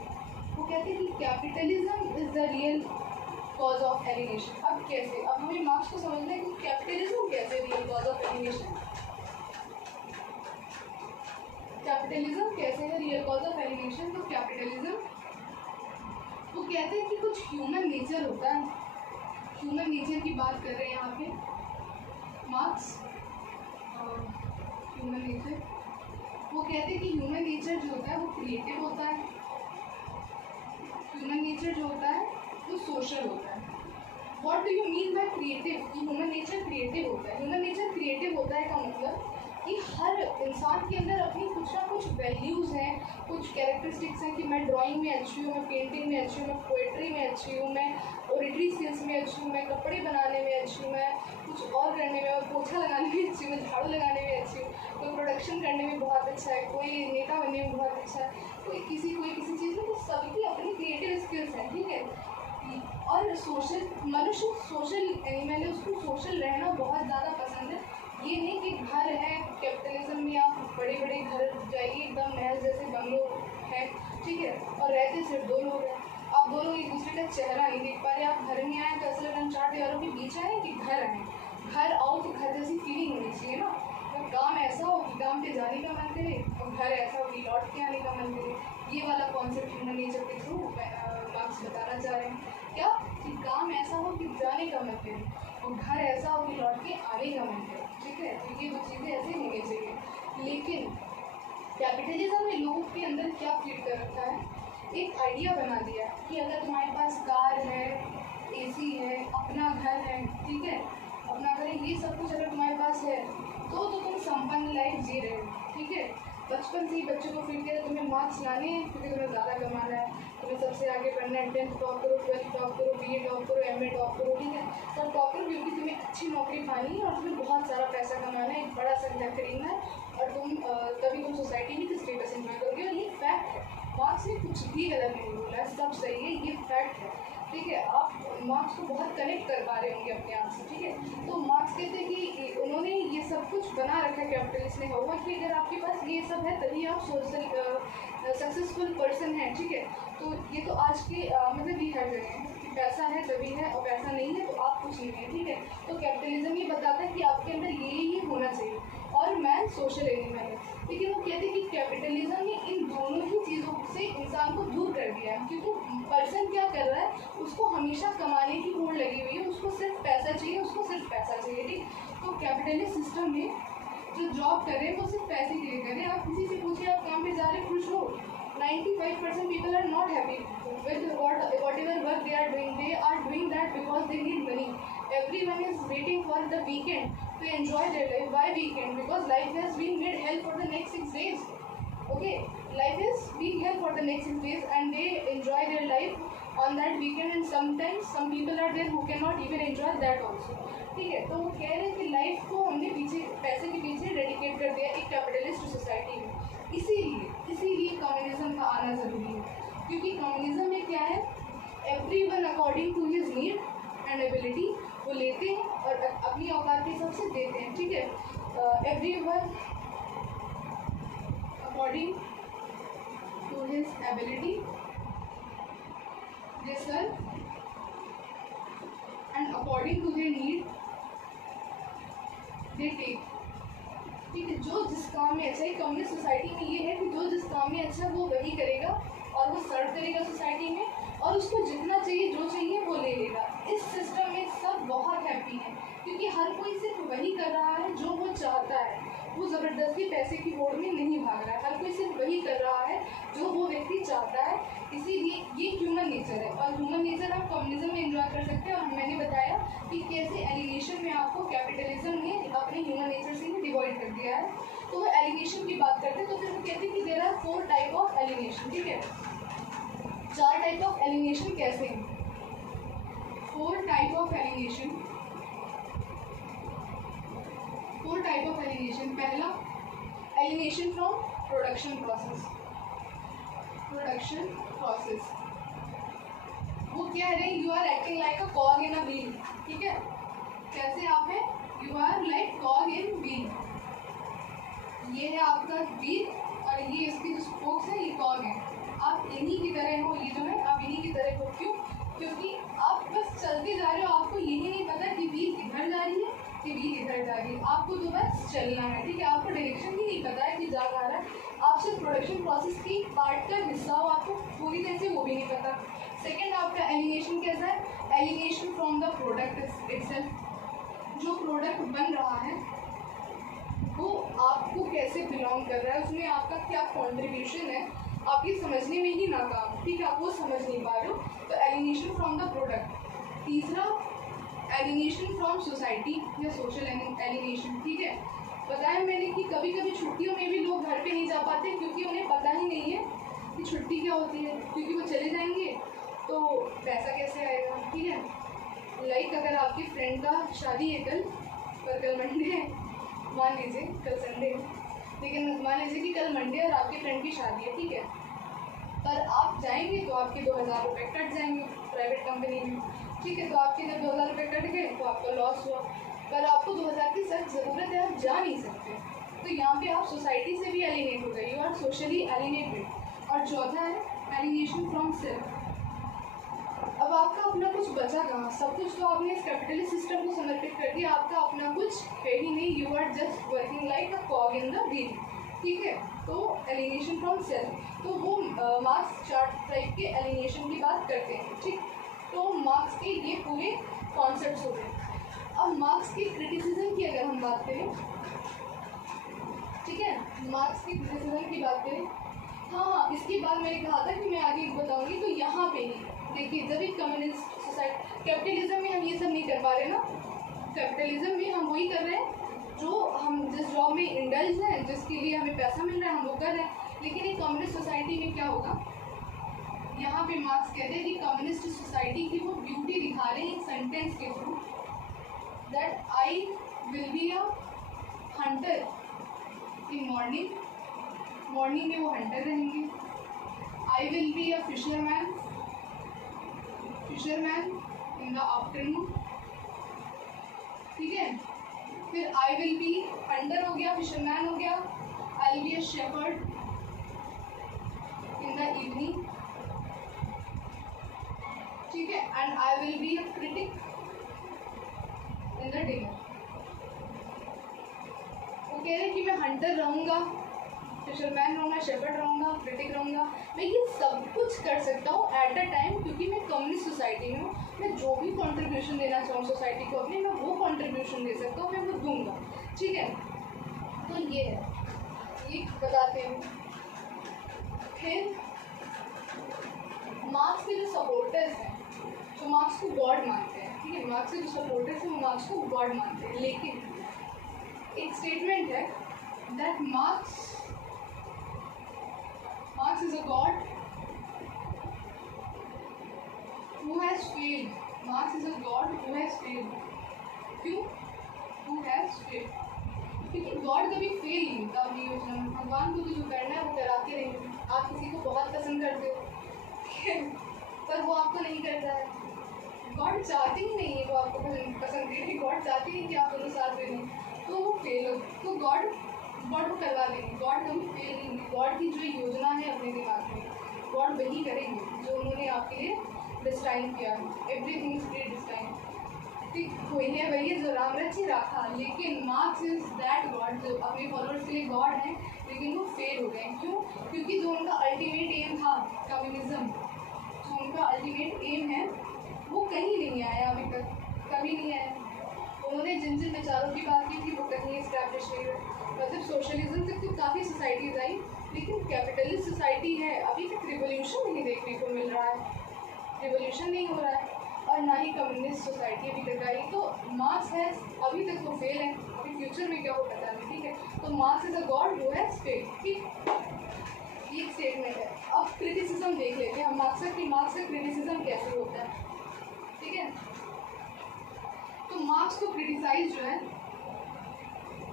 वो कहते हैं कि capitalism is the real cause of alienation. अब कैसे, अब हमें मार्क्स को समझना है कि कैपिटलिज्म कैसे real cause of alienation, capitalism कैसे है रियल कॉज ऑफ एलिनेशन। तो कैपिटलिज्म वो कहते हैं कि कुछ ह्यूमन नेचर होता है, ह्यूमन नेचर की बात कर रहे हैं यहाँ पे मार्क्स, ह्यूमन नेचर। वो कहते हैं कि ह्यूमन नेचर जो होता है वो क्रिएटिव होता है, ह्यूमन नेचर जो होता है वो सोशल होता है। What do you mean by creative, कि ह्यूमन नेचर क्रिएटिव होता है। ह्यूमन नेचर क्रिएटिव होता है का मतलब कि हर इंसान के अंदर अपनी कुछ ना कुछ वैल्यूज़ हैं, कुछ कैरेक्टरिस्टिक्स हैं कि मैं ड्राइंग में अच्छी हूँ, मैं पेंटिंग में अच्छी हूँ, मैं पोएट्री में अच्छी हूँ, मैं ओरेटरी स्किल्स में अच्छी हूँ, मैं कपड़े बनाने में अच्छी हूँ, मैं कुछ और करने में, और पोछा लगाने में अच्छी हूँ, मैं झाड़ू लगाने में अच्छी हूँ, कोई प्रोडक्शन करने में बहुत अच्छा है, कोई नेता बनने में बहुत अच्छा है, कोई किसी चीज़ में, तो सबकी अपनी क्रिएटिव स्किल्स हैं, ठीक है। और सोशल, मनुष्य सोशल एनिमल है, उसको सोशल रहना बहुत ज़्यादा पसंद है। ये नहीं कि घर है कैपिटलिज्म में आप बड़े बड़े घर जाइए, एकदम महल जैसे बंगलो है, ठीक है, और रहते सिर्फ दो लोग हैं, आप दोनों एक दूसरे का चेहरा नहीं देख पा रहे। आप घर में आए तो ऐसा लगता है चार दीवारों के बीच आए कि घर आए, घर आओ तो घर जैसी फीलिंग होनी चाहिए ना। तो काम ऐसा हो कि काम पे जाने का मन करे, और घर ऐसा हो कि लौट के आने का मन करे। ये वाला कॉन्सेप्ट ह्यूमन नेचर के थ्रू मार्क्स बताना चाह रहे हैं, क्या कि काम ऐसा हो कि जाने का मन करे, और घर ऐसा हो कि लौट के आने का मन करे, ठीक है। तो ये दो चीज़ें ऐसे होनी चाहिए। लेकिन कैपिटलिज्म ने लोगों के अंदर क्या फीड कर रखा है, एक आइडिया बना दिया कि अगर तुम्हारे पास कार है, एसी है, अपना घर है, ठीक है, अपना घर है, ये सब कुछ अगर तुम्हारे पास है तो तुम संपन्न लाइफ जी रहे हो, ठीक है। बचपन से ही बच्चों को फीड किया तुम्हें मार्क्स लाने हैं क्योंकि तुम्हें ज़्यादा कमाना है, तुम्हें सबसे आगे पढ़ना है, 10th टॉप करो, 12th टॉप करो, BA टॉप करो, MA टॉप करो, ठीक है, सब टॉप करो, क्योंकि तुम्हें अच्छी नौकरी पानी है और तुम्हें बहुत सारा पैसा कमाना है, एक बड़ा सा घर खरीदना है, और तभी तुम सोसाइटी में स्टेटस एंजॉय करोगे। और ये फैक्ट है, मार्क्स ने कुछ भी गलत नहीं बोला है, सब सही है, ये फैक्ट है, ठीक है। आप मार्क्स को बहुत कनेक्ट कर पा रहे होंगे अपने आप से, ठीक है। तो मार्क्स कहते हैं कि उन्होंने ये सब कुछ बना रखा है कैपिटलिस्ट ने, होगा कि अगर आपके पास ये सब है तभी आप सोशल सक्सेसफुल पर्सन है, ठीक है। तो ये तो आज के मतलब ये है कि पैसा है तभी है, और पैसा नहीं है तो आप कुछ नहीं है, ठीक है। तो कैपिटलिज्म ये बताता है कि आपके अंदर ये होना चाहिए, और मैन सोशल एनिमल है। लेकिन वो कहते हैं कि कैपिटलिज्म ने इन दोनों ही चीज़ों से इंसान को दूर कर दिया है, क्योंकि पर्सन क्या कर रहा है, उसको हमेशा कमाने की होड़ लगी हुई है, उसको सिर्फ पैसा चाहिए, उसको सिर्फ पैसा चाहिए, ठीक। तो कैपिटलिस्ट सिस्टम में जो जॉब कर रहे हैं वो सिर्फ पैसे के लिए कर रहे हैं। आप किसी से पूछिए आप काम पे जा रहे खुश हो, 95% people are not happy with whatever work they are doing. They are doing that because they need money. Everyone is waiting for the weekend to enjoy their life. Why weekend? Because life has been made hell for the next 6 days. Okay, life is being hell for the next 6 days, and they enjoy their life on that weekend. And sometimes some people are there who cannot even enjoy that also. ठीक है, तो वो कह रहे हैं कि life को हमने पीछे पैसे के पीछे डेडिकेट कर दिया एक कैपिटलिस्ट सोसाइटी में। इसीलिए कम्युनिज्म का आना ज़रूरी है, क्योंकि कम्युनिज्म में क्या है, everyone according to his need and ability वो लेते हैं और अपनी औकात के हिसाब से देते हैं, ठीक है। Everyone according to his ability they serve, and according to their need they take, ठीक है। जो जिस काम में अच्छा है, कम्युनिस्ट सोसाइटी में ये है कि जो जिस काम में अच्छा वो वही करेगा, और वो सर्व करेगा सोसाइटी में, और उसको जितना चाहिए जो चाहिए वो ले लेगा। इस सिस्टम में सब बहुत हैप्पी हैं, क्योंकि हर कोई सिर्फ वही कर रहा है जो वो चाहता है, वो ज़बरदस्ती पैसे की होड़ में नहीं भाग रहा है, हर कोई सिर्फ वही कर रहा है जो वो व्यक्ति चाहता है। इसीलिए ये ह्यूमन नेचर है, और ह्यूमन नेचर आप कम्युनिज्म में एंजॉय कर सकते हैं। और मैंने बताया कि कैसे एलिनेशन में आपको कैपिटलिज्म ने अपने ह्यूमन नेचर से ही डिवाइड कर दिया है। तो वो एलिनेशन की बात करते हैं, तो फिर वो कहते हैं कि there are 4 type of alienation, ठीक है। 4 टाइप ऑफ एलिनेशन कैसे हैं, 4 type of alienation, 4 type of alienation. पहला, alienation from production process. Production process वो कह रहे हैं you are acting like a cog in a wheel, ठीक है। कैसे आप हैं, you are like cog in wheel. ये है आपका व्हील और ये इसकी जो स्पोक्स है ये कॉग है। आप इन्हीं की तरह हो, ये जो है आप इन्हीं की तरह हो। क्यों? क्योंकि आप बस चलते जा रहे हो, आपको यही नहीं पता कि व्हील किधर जा रही है कि व्हील इधर जा रही है। आपको तो बस चलना है, ठीक है। आपको डायरेक्शन भी नहीं पता है कि जा रहा है। आप सिर्फ प्रोडक्शन प्रोसेस की पार्ट का हिस्सा हो, आपको पूरी तरह से वो भी नहीं पता। सेकेंड आपका एलिनेशन कैसा है? Alienation from the product itself. जो प्रोडक्ट बन रहा है वो आपको कैसे बिलोंग कर रहा है, उसमें आपका क्या कॉन्ट्रीब्यूशन है, आपकी समझने में ही नाकाम, ठीक है। आप वो समझ नहीं पा रहे हो, तो एलिनेशन फ्रॉम द प्रोडक्ट। तीसरा एलिनेशन फ्रॉम सोसाइटी या सोशल एलिनेशन, ठीक है। बताया मैंने कि कभी कभी छुट्टियों में भी लोग घर पे नहीं जा पाते क्योंकि उन्हें पता ही नहीं है कि छुट्टी क्या होती है, क्योंकि वो चले जाएंगे तो पैसा कैसे आएगा, ठीक है। लाइक अगर आपकी फ्रेंड का शादी है कल, पर कल मंडे है, मान लीजिए कल संडे है, लेकिन मान लीजिए कि कल मंडे और आपकी फ्रेंड की शादी है, ठीक है। पर आप जाएंगे तो आपके 2000 रुपये कट जाएंगे प्राइवेट कंपनी में, ठीक है। तो आपके जब 2000 रुपये कट गए तो आपका लॉस हुआ, पर आपको 2000 की सख्त ज़रूरत है, आप जा नहीं सकते। तो यहाँ पे आप सोसाइटी से भी एलिनेट हो गए, यू आर सोशली एलिनेटेड। और चौथा है एलिनेशन फ्रॉम सेल्फ। अब आपका अपना कुछ बचा कहाँ? सब कुछ तो आपने इस कैपिटलिस्ट सिस्टम को समर्पित कर दिया, आपका अपना कुछ है ही नहीं। You are just working like a cog in the wheel, ठीक है। तो एलिनेशन फ्रॉम सेल्फ, तो वो मार्क्स चार्ट टाइप के एलिनेशन की बात करते हैं, ठीक। तो मार्क्स के ये पूरे कॉन्सेप्ट्स हो गए। अब मार्क्स की क्रिटिसिज्म की अगर हम बात करें, ठीक है, मार्क्स की क्रिटिसिज्म की बात करें, हाँ इसके बाद मैंने कहा था कि मैं आगे बताऊंगी। तो यहाँ पे ही देखिए, जब एक कम्युनिस्ट सोसाइटी, कैपिटलिज्म में हम ये सब नहीं कर पा रहे ना, कैपिटलिज्म में हम वही कर रहे हैं जो हम जिस जॉब में इंडल्ज हैं, जिसके लिए हमें पैसा मिल रहा है हम वो कर रहे हैं। लेकिन एक कम्युनिस्ट सोसाइटी में क्या होगा, यहाँ पे मार्क्स कहते हैं कि कम्युनिस्ट सोसाइटी की वो ब्यूटी दिखा रहे हैं एक सेंटेंस के through, that I will be a hunter in morning में वो हंटर रहेंगे। आई will be a fisherman in the afternoon, ठीक है। फिर आई विल बी, हंटर हो गया, फिशरमैन हो गया, I will be a shepherd in the evening, ठीक है। And I will be a critic in the dinner. वो कह रहे हैं कि मैं हंटर रहूँगा, फिशरमैन रहूँगा, शेपर्ड रहूँगा, क्रिटिक रहूँगा, मैं ये सब कुछ कर सकता हूँ एट अ टाइम, क्योंकि मैं कम्युनिस्ट सोसाइटी में हूँ। मैं जो भी कंट्रीब्यूशन देना चाहूँ सोसाइटी को अपने, मैं वो कंट्रीब्यूशन दे सकता हूँ, मैं वो दूंगा, ठीक है। तो ये है, ये बताते हैं। फिर मार्क्स के जो सपोर्टर्स हैं, जो मार्क्स को गॉड मानते हैं, ठीक है, मार्क्स के जो सपोर्टर्स हैं वो मार्क्स को गॉड मानते हैं। लेकिन एक स्टेटमेंट है that marks is a god who has failed. Marx is a god who has failed. क्यों? Who has failed? क्योंकि गॉड कभी फेल नहीं होता अपनी योजना में। भगवान को तो जो करना है वो कराते रहेंगे। आप किसी को बहुत पसंद करते हो पर वो आपको नहीं करता है, गॉड चाहते ही नहीं है वो आपको पसंद करे, गॉड चाहते हैं कि आप दोनों साथ दे दें, तो वो फेल हो, तो गॉड को करवा देंगे। गॉड कभी फेल नहीं होंगे। गॉड की जो योजना है अपने दिमाग में, गॉड वही करेंगे जो उन्होंने आपके लिए डिस्टाइन किया है। एवरीथिंग इज प्री डिस्टाइन, ठीक। कोई है वही है जो राम रची राखा। लेकिन मार्क्स इज दैट गॉड जो अपने फॉलोअर्स के लिए गॉड है, लेकिन वो फेल हो गए। क्यों? क्योंकि जो उनका अल्टीमेट एम था कम्युनिज्म, जो उनका अल्टीमेट एम है वो कहीं नहीं आया, अभी तक कभी नहीं आया। उन्होंने जिन जिन विचारों की बात की थी वो कहीं इस्टेब्लिश नहीं हुए। मतलब सोशलिज्म तक तो काफ़ी सोसाइटीज आई, लेकिन कैपिटलिस्ट सोसाइटी है अभी तक रिवोल्यूशन नहीं देखने को मिल रहा है, रिवोल्यूशन नहीं हो रहा है। और ना ही कम्युनिस्ट सोसाइटी अभी तक आई। तो मार्क्स है अभी तक वो फेल है, अभी फ्यूचर में क्या हो पता नहीं, ठीक है। तो marks is a God who has failed, ठीक, ये स्टेटमेंट है। अब क्रिटिसिज्म देख लेते हैं हम मार्क्स का क्रिटिसिज्म कैसे होता है, ठीक है। तो मार्क्स को क्रिटिसाइज जो है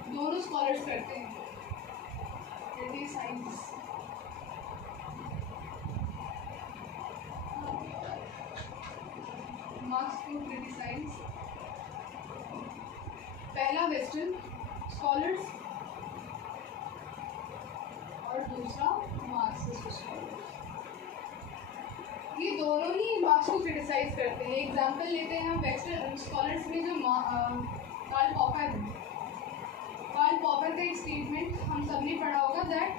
दोनों स्कॉलर्स करते हैं, जैसे साइंस, मार्क्स को क्रिटिसाइज पहला वेस्टर्न स्कॉलर्स और दूसरा मार्क्सिस्ट स्कॉलर्स। ये दोनों ही मार्क्स को क्रिटिसाइज करते हैं। एग्जाम्पल लेते हैं हम वेस्टर्न स्कॉलर्स में जो कार्ल पॉपर है। कार्ल पॉपर का एक स्टेटमेंट हम सब ने पढ़ा होगा that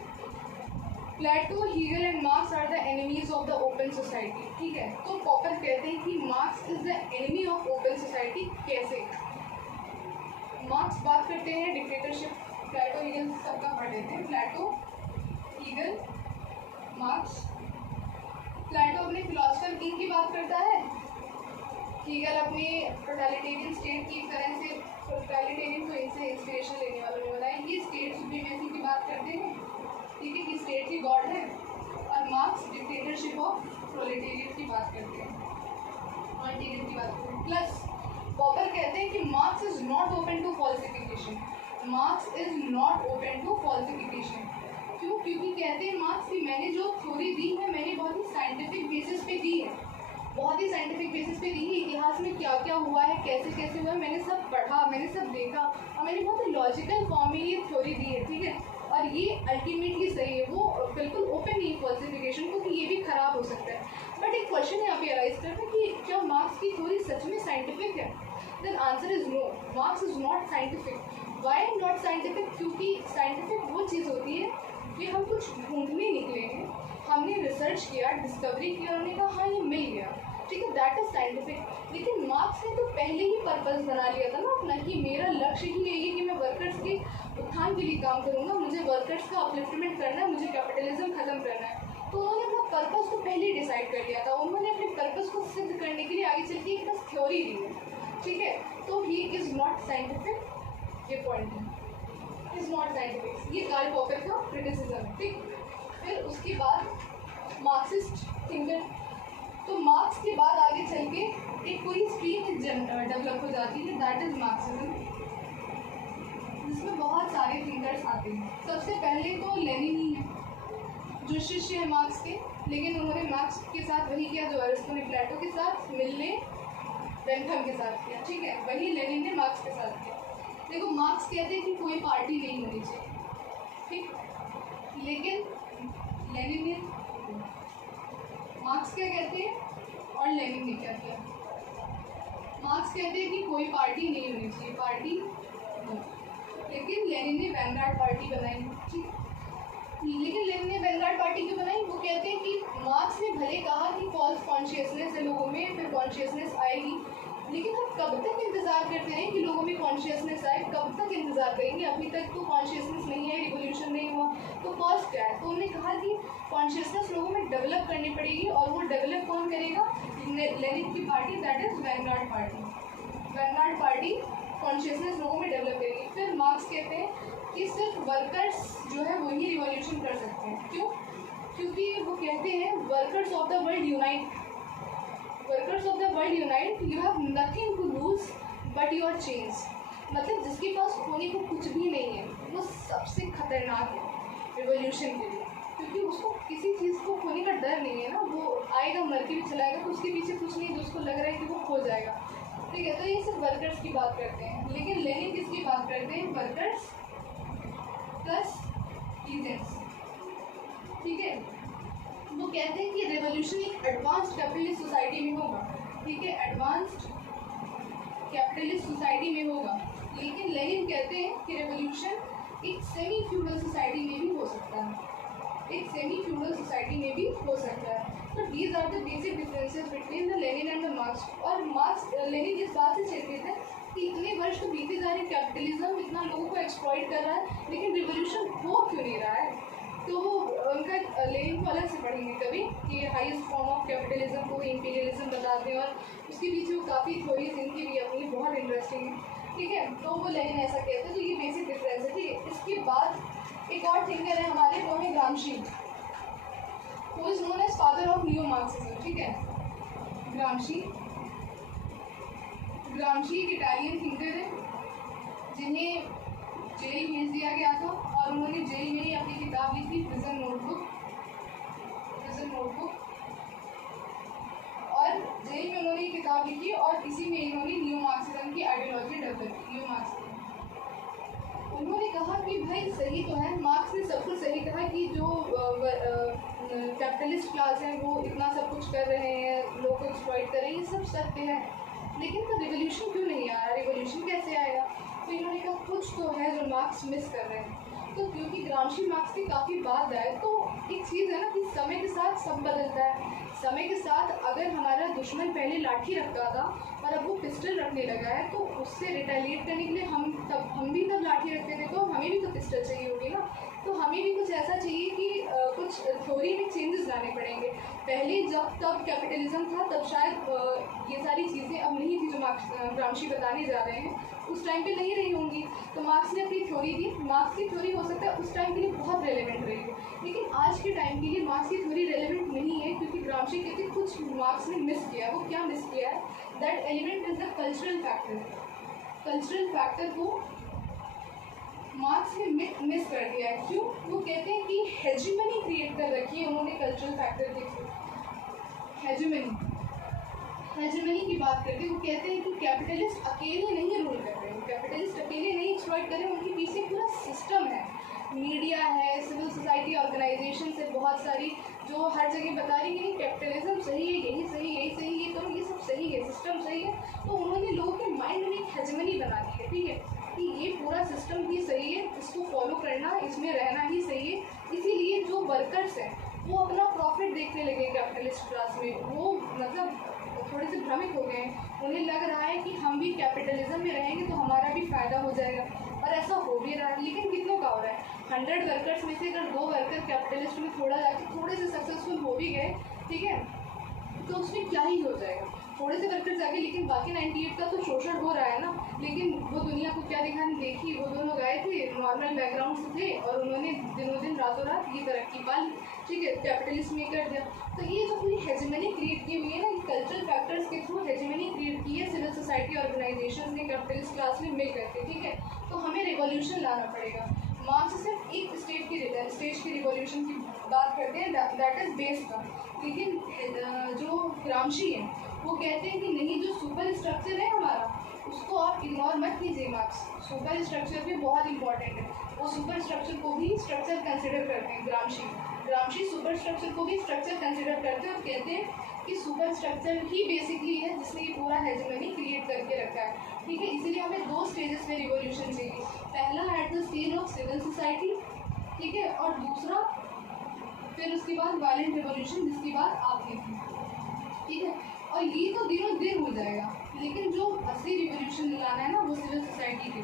Plato, Hegel and Marx are the enemies of the open society. ठीक है, तो पॉपर कहते हैं कि Marx is the enemy of open society. कैसे? मार्क्स बात करते हैं डिक्टेटरशिप, प्लेटो हीगल सबका पढ़ लेते हैं। प्लेटो, हीगल, मार्क्स। प्लेटो अपने फिलोसफर किंग की बात करता है, हीगल अपने टोटलिटेरियन स्टेट की तरह से, टोटलिटेरियन को इनसे इंस्पिरेशन लेने वालों ने बनाया। ये स्टेट सुप्रीमेसी की बात करते हैं, ठीक है, कि स्टेट की गॉड है। और मार्क्स डिक्टेटरशिप ऑफ प्रोलेटेरियट की बात करते हैं, प्रोलेटेरियट की बात करते हैं। प्लस पॉपर कहते हैं कि Marx is not open to falsification. Marx is not open to falsification. क्यों? क्योंकि कहते हैं मार्क्स की मैंने जो थ्योरी दी है मैंने बहुत ही साइंटिफिक बेसिस पे दी है, बहुत ही साइंटिफिक बेसिस पे दी है। इतिहास में क्या क्या हुआ है, कैसे कैसे हुआ है, मैंने सब पढ़ा, मैंने सब देखा और मैंने बहुत ही लॉजिकल फॉर्म में ये थ्योरी दी है। ठीक है, और ये अल्टीमेटली सही है, वो बिल्कुल ओपन नहीं फॉल्सिफिकेशन, क्योंकि ये भी खराब हो सकता है। बट एक क्वेश्चन यहाँ पे अराइज करता है कि क्या मार्क्स की थ्योरी सच में साइंटिफिक है? Then answer is no, Marx is not scientific. Why not scientific? क्योंकि साइंटिफिक वो चीज़ होती है कि हम कुछ ढूंढने निकले हैं, हमने रिसर्च किया, डिस्कवरी किया, हमने कहा हाँ ये मिल गया, ठीक है, दैट इज साइंटिफिक। लेकिन मार्क्स ने तो पहले ही पर्पस बना लिया था ना अपना, कि मेरा लक्ष्य ही यही है कि मैं वर्कर्स के उत्थान के लिए काम करूँगा, मुझे वर्कर्स का अपलिफ्टमेंट करना है, मुझे कैपिटलिज्म खत्म करना है। तो उन्होंने अपना पर्पस को पहले ही डिसाइड कर लिया था। उन्होंने अपने पर्पस को सिद्ध करने के लिए आगे चल के एक बस थ्योरी दी है, ठीक है। तो ही इज़ नॉट साइंटिफिक, ये पॉइंट है, इज नॉट साइंटिफिक। ये कार्ल पॉपर का क्रिटिसिज्म है, ठीक। फिर उसके बाद मार्क्सिस्ट थिंकर। तो मार्क्स के बाद आगे चल के एक पूरी स्ट्रीम डेवलप हो जाती है, दैट इज मार्क्सिज्म, जिसमें बहुत सारे थिंकर्स आते हैं। सबसे पहले तो लेनिन ही है, जो शिष्य है मार्क्स के, लेकिन उन्होंने मार्क्स के साथ वही किया जो अरिस्टो ने प्लेटो के साथ, मिलने बेंथम के साथ किया, ठीक है, वही लेनिन ने मार्क्स के साथ किया। देखो मार्क्स कहते हैं कि कोई पार्टी नहीं होनी चाहिए, ठीक, लेकिन लेनिन ने, मार्क्स क्या कहते हैं और लेनिन ने क्या किया? मार्क्स कहते हैं कि कोई पार्टी नहीं होनी चाहिए, पार्टी नहीं, लेकिन लेनिन ने वैनगार्ड पार्टी बनाई, ठीक। लेकिन लेनिन ने वैनगार्ड पार्टी क्यों बनाई? वो कहते हैं कि मार्क्स ने भले कहा कि फॉल्स कॉन्शियसनेस है लोगों में, फिर कॉन्शियसनेस आएगी, लेकिन हम कब तक इंतज़ार करते हैं कि लोगों में कॉन्शियसनेस आए? कब तक इंतज़ार करेंगे? अभी तक तो कॉन्शियसनेस नहीं है, रिवोल्यूशन नहीं हुआ, तो कॉज क्या है? तो उन्होंने कहा कि कॉन्शियसनेस लोगों में डेवलप करनी पड़ेगी, और वो डेवलप कौन करेगा? लेनिन की party, that is Vanguard party. Vanguard party consciousness लोगों में डेवलप करेगी। फिर मार्क्स कहते हैं कि सिर्फ वर्कर्स जो है वही रिवॉल्यूशन कर सकते हैं। क्यों? क्योंकि वो कहते हैं workers of the world unite, workers of the world unite, you have nothing to lose but your change. मतलब जिसके पास खोने को कुछ भी नहीं है वो सबसे खतरनाक है रिवॉल्यूशन के लिए, क्योंकि उसको किसी चीज़ को खोने का डर नहीं है ना, वो आएगा मर के भी चलाएगा, तो उसके पीछे कुछ नहीं जो उसको लग रहा है कि वो खो जाएगा, ठीक है। तो ये सिर्फ वर्कर्स की बात करते हैं, लेकिन लेनिन किसकी बात करते हैं? वर्कर्स प्लस पीजेंट्स, ठीक है। वो कहते हैं कि रेवोल्यूशन एक एडवांस्ड कैपिटलिस्ट सोसाइटी में होगा, ठीक है, एडवांस्ड कैपिटलिस्ट सोसाइटी में होगा, लेकिन लेनिन कहते हैं कि रेवोल्यूशन एक सेमी फ्यूडल सोसाइटी में भी हो सकता है, एक सेमी फ्यूडल सोसाइटी में भी हो सकता है। तो these are the basic differences between the Lenin and the Marx. और मार्क्स, लेनिन इस बात से चिंतित है कि इतने वर्ष तो बीते जा रहे, कैपिटलिज्म इतना लोगों को एक्सप्लॉइट कर रहा है, लेकिन रिवोल्यूशन हो क्यों नहीं रहा है? तो उनका लेनिन को अलग से पढ़ेंगे कभी कि हाईएस्ट फॉर्म ऑफ कैपिटलिज्म को इंपीरियलिज्म बताते हैं, और उसके पीछे वो काफ़ी थ्योरीज इनकी भी अपनी बहुत इंटरेस्टिंग है, ठीक है। तो वो लेनिन ऐसा कहते हैं, तो ये बेसिक डिफरेंस है, ठीक है। इसके बाद एक और थिंकर है हमारे, वो है Gramsci, who is known as father of new Marxism, ठीक है। ग्रामशी एक इटालियन थिंकर है जिन्हें जेल भेज दिया गया था, और उन्होंने जेल में ही अपनी किताब लिखी प्रिजन नोटबुक, और जेल में उन्होंने ये किताब लिखी और इसी में इन्होंने न्यू मार्क्सिज्म की आइडियोलॉजी डेवलप की, न्यू मार्क्सिज्म। भाई सही तो है, मार्क्स ने सब कुछ सही कहा कि जो कैपिटलिस्ट क्लास है वो इतना सब कुछ कर रहे हैं, लोग को एक्सप्लॉइट कर रहे हैं, ये सब सत्य है। लेकिन तो रिवोल्यूशन क्यों नहीं आ रहा, रिवोल्यूशन कैसे आएगा? तो इन्होंने कहा कुछ तो है जो मार्क्स मिस कर रहे हैं। तो क्योंकि ग्रामशी मार्क्स के काफ़ी बाद आए, तो एक चीज़ है ना कि समय के साथ सब बदलता है। समय के साथ अगर हमारा दुश्मन पहले लाठी रखता था और अब वो पिस्टल रखने लगा है, तो उससे रिटेलिएट करने के लिए हम भी तब लाठी रखते थे, तो हमें भी तो पिस्टल चाहिए होगी ना। तो हमें भी कुछ ऐसा चाहिए कि कुछ थ्योरी में चेंजेस लाने पड़ेंगे। पहले जब तब कैपिटलिज्म था तब शायद ये सारी चीज़ें अब नहीं थी जो ग्रामशी बताने जा रहे हैं, उस टाइम पे नहीं रही होंगी। तो मार्क्स ने अपनी थ्योरी दी, मार्क्स की थ्योरी हो सकता है उस टाइम के लिए बहुत रेलेवेंट रही हो, लेकिन आज के टाइम के लिए मार्क्स की थ्योरी रेलेवेंट नहीं है, क्योंकि ग्रामशी कहते कुछ मार्क्स ने मिस किया है। वो क्या मिस किया है? That element is the cultural factor. Cultural factor को मार्क्स ने मिस कर दिया है। क्यों? वो कहते हैं कि हेजिमनी क्रिएट कर रखी है उन्होंने कल्चरल फैक्टर के थ्रू। हेजिमनी की बात करते हैं, वो कहते हैं कि कैपिटलिस्ट अकेले नहीं रूल कर रहे हैं, कैपिटलिस्ट अकेले नहीं एक्सप्लॉइट कर रहे हैं, उनके पीछे पूरा सिस्टम है, मीडिया है, सिविल सोसाइटी ऑर्गेनाइजेशन है, बहुत सारी जो हर जगह बता रही है कैपिटलिज्म सही है, यही सही, यही सही, ये करो, ये सब सही है, सिस्टम सही है। तो उन्होंने लोगों के माइंड में एक हेजिमनी बना दी है, ठीक है, कि ये पूरा सिस्टम ही सही है, इसको फॉलो करना, इसमें रहना ही सही है। इसीलिए जो वर्कर्स हैं वो अपना प्रॉफिट देखने लगे कैपिटलिस्ट क्लास में, वो मतलब थोड़े से भ्रमित हो गए हैं। उन्हें लग रहा है कि हम भी कैपिटलिज्म में रहेंगे तो हमारा भी फ़ायदा हो जाएगा, और ऐसा हो भी रहा है। लेकिन कितनों का हो रहा है? 100 वर्कर्स में से अगर 2 वर्कर कैपिटलिस्ट में थोड़े से सक्सेसफुल हो भी गए, ठीक है, तो उसमें क्या ही हो जाएगा, थोड़े से वर्कर्स आगे, लेकिन बाकी 98 का तो शोषण हो रहा है ना। लेकिन वो दुनिया को क्या दिखाने देखी, वो दोनों गए थे, नॉर्मल बैकग्राउंड से थे, और उन्होंने दिनों दिन रातों रात ये तरक्की पा ली, ठीक है, कैपिटलिस्ट में कर दिया। तो ये जो पूरी हेजिमनी क्रिएट की हुई है ना, कल्चरल फैक्टर्स के थ्रू हेजिमनी क्रिएट की है सिविल सोसाइटी ऑर्गेनाइजेशन ने कैपिटलिस्ट क्लास में मिल करके, ठीक है। तो हमें रिवॉल्यूशन लाना पड़ेगा। मार्क्स सिर्फ एक स्टेज की रिवॉल्यूशन की बात करते हैं, दैट इज बेस का। लेकिन जो ग्रामशी है वो कहते हैं कि नहीं, जो सुपर स्ट्रक्चर है हमारा उसको आप इग्नोर मत कीजिए। मार्क्स सुपर स्ट्रक्चर भी बहुत इंपॉर्टेंट है, वो सुपर स्ट्रक्चर को भी स्ट्रक्चर कंसिडर करते हैं। ग्रामशी सुपर स्ट्रक्चर को भी स्ट्रक्चर कंसिडर करते हैं और कहते हैं कि सुपर स्ट्रक्चर ही बेसिकली है जिसने ये पूरा हेजिमनी क्रिएट करके रखा है, ठीक है। इसीलिए हमें 2 स्टेजेस में रिवॉल्यूशन चाहिए, पहला at the stage of civil society, ठीक है, और दूसरा फिर उसके बाद वायलेंट रिवॉल्यूशन, जिसकी बात आपने की, ठीक है। और ये तो दिनों दिन हो जाएगा, लेकिन जो असली रिवॉल्यूशन लाना है ना वो सिविल सोसाइटी के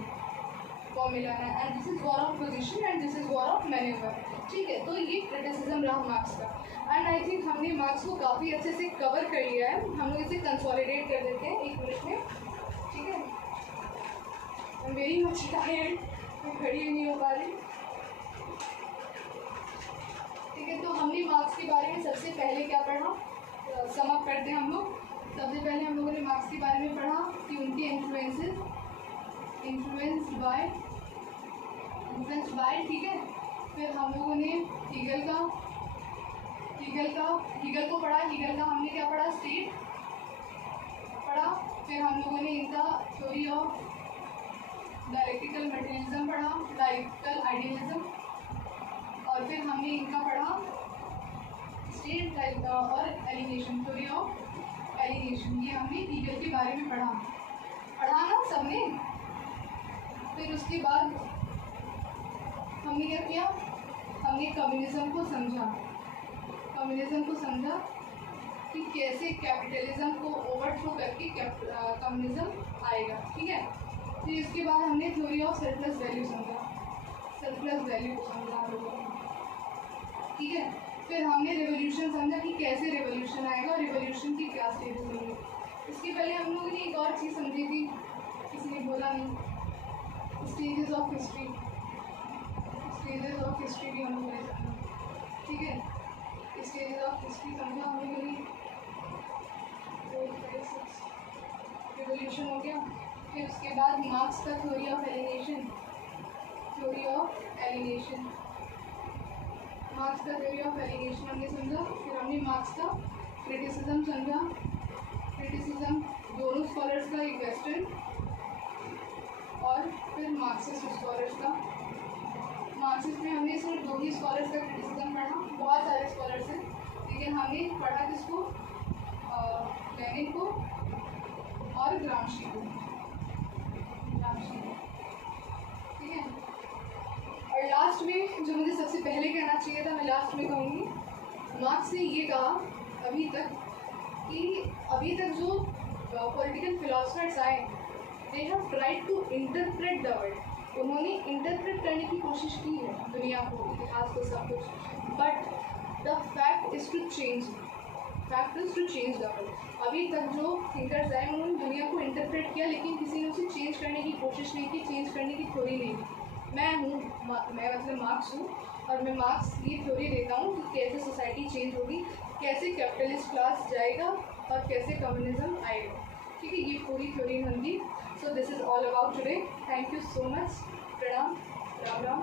फॉर्म में लाना है। And this is war of position and this is war of manoeuvre, ठीक है। तो ये क्रिटिसिज्म रहा मार्क्स का। एंड आई थिंक हमने मार्क्स को काफ़ी अच्छे से कवर कर लिया है। हम लोग इसे कंसोलिडेट कर देते हैं 1 मिनट में, ठीक है। I am very much tired, मैं खड़ी नहीं हो पा रही, ठीक है। तो हमने मार्क्स के बारे में सबसे पहले क्या पढ़ा, सम अप करते हैं हम लोग। सबसे पहले हम लोगों ने मार्क्स के बारे में पढ़ा कि उनके इन्फ्लुएंस बाय, ठीक है। फिर हम लोगों ने हीगल को पढ़ा। हीगल का हमने क्या पढ़ा, स्टेट पढ़ा। फिर हम लोगों ने इनका थ्योरी ऑफ डायलेक्टिकल मटेरियलिज्म पढ़ा, डायलेक्टिकल आइडियलिज्म, और फिर हमने इनका पढ़ा स्टेट और एलिनेशन, थ्योरी ऑफ एलिनेशन। ये हमने हीगल के बारे में पढ़ा ना सबने। फिर उसके बाद हमने क्या किया, हमने कम्युनिज्म को समझा कि कैसे कैपिटलिज्म को ओवरथ्रो करके कम्युनिज्म आएगा, ठीक है। फिर इसके बाद हमने थ्योरी ऑफ सरप्लस वैल्यू को समझा हम लोगों ने, ठीक है। फिर हमने रिवोल्यूशन समझा कि कैसे रिवोल्यूशन आएगा और रिवोल्यूशन की क्या स्टेजेस होंगे। इसके पहले हम लोगों ने एक और चीज़ समझी थी, किसी ने बोला नहीं, स्टेजेस ऑफ हिस्ट्री भी हम लोगों ने समझा, ठीक है। स्टेजेस ऑफ हिस्ट्री समझा हम लोगों ने, रिवोल्यूशन हो गया। फिर उसके बाद मार्क्स का थ्योरी ऑफ एलिनेशन, मार्क्स का थ्योरी ऑफ एलिनेशन हमने समझा। फिर हमने मार्क्स का क्रिटिसिज्म समझा, दोनों स्कॉलर्स का, एक वेस्टर्न और फिर मार्क्सिस्ट स्कॉलर्स का, मार्क्सिस्ट में हमने सिर्फ 2 ही स्कॉलर्स का क्रिटिसिज्म पढ़ा, बहुत सारे स्कॉलर्स हैं, लेकिन हमने पढ़ा किसको, लेनिन को और ग्रामशी को, ठीक है। और लास्ट में जो मुझे सबसे पहले कहना चाहिए था, मैं लास्ट में कहूँगी, मार्क्स ने ये कहा अभी तक जो पॉलिटिकल फिलोसफर्स आए, they have tried to interpret the world, उन्होंने इंटरप्रेट करने की कोशिश की है दुनिया को, इतिहास को, सब कुछ, but the fact is to change the world. अभी तक जो थिंकर्स आए उन्होंने दुनिया को इंटरप्रेट किया, लेकिन किसी ने उसे चेंज करने की कोशिश नहीं की, चेंज करने की थ्योरी नहीं की। मैं मतलब मार्क्स हूँ, और मैं मार्क्स ये थ्योरी देता हूँ कि कैसे सोसाइटी चेंज होगी, कैसे कैपिटलिस्ट क्लास जाएगा और कैसे कम्युनिज्म आएगा, ठीक है। ये पूरी थ्योरी होंगी। So this is all about today. Thank you so much. प्रणाम, राम राम।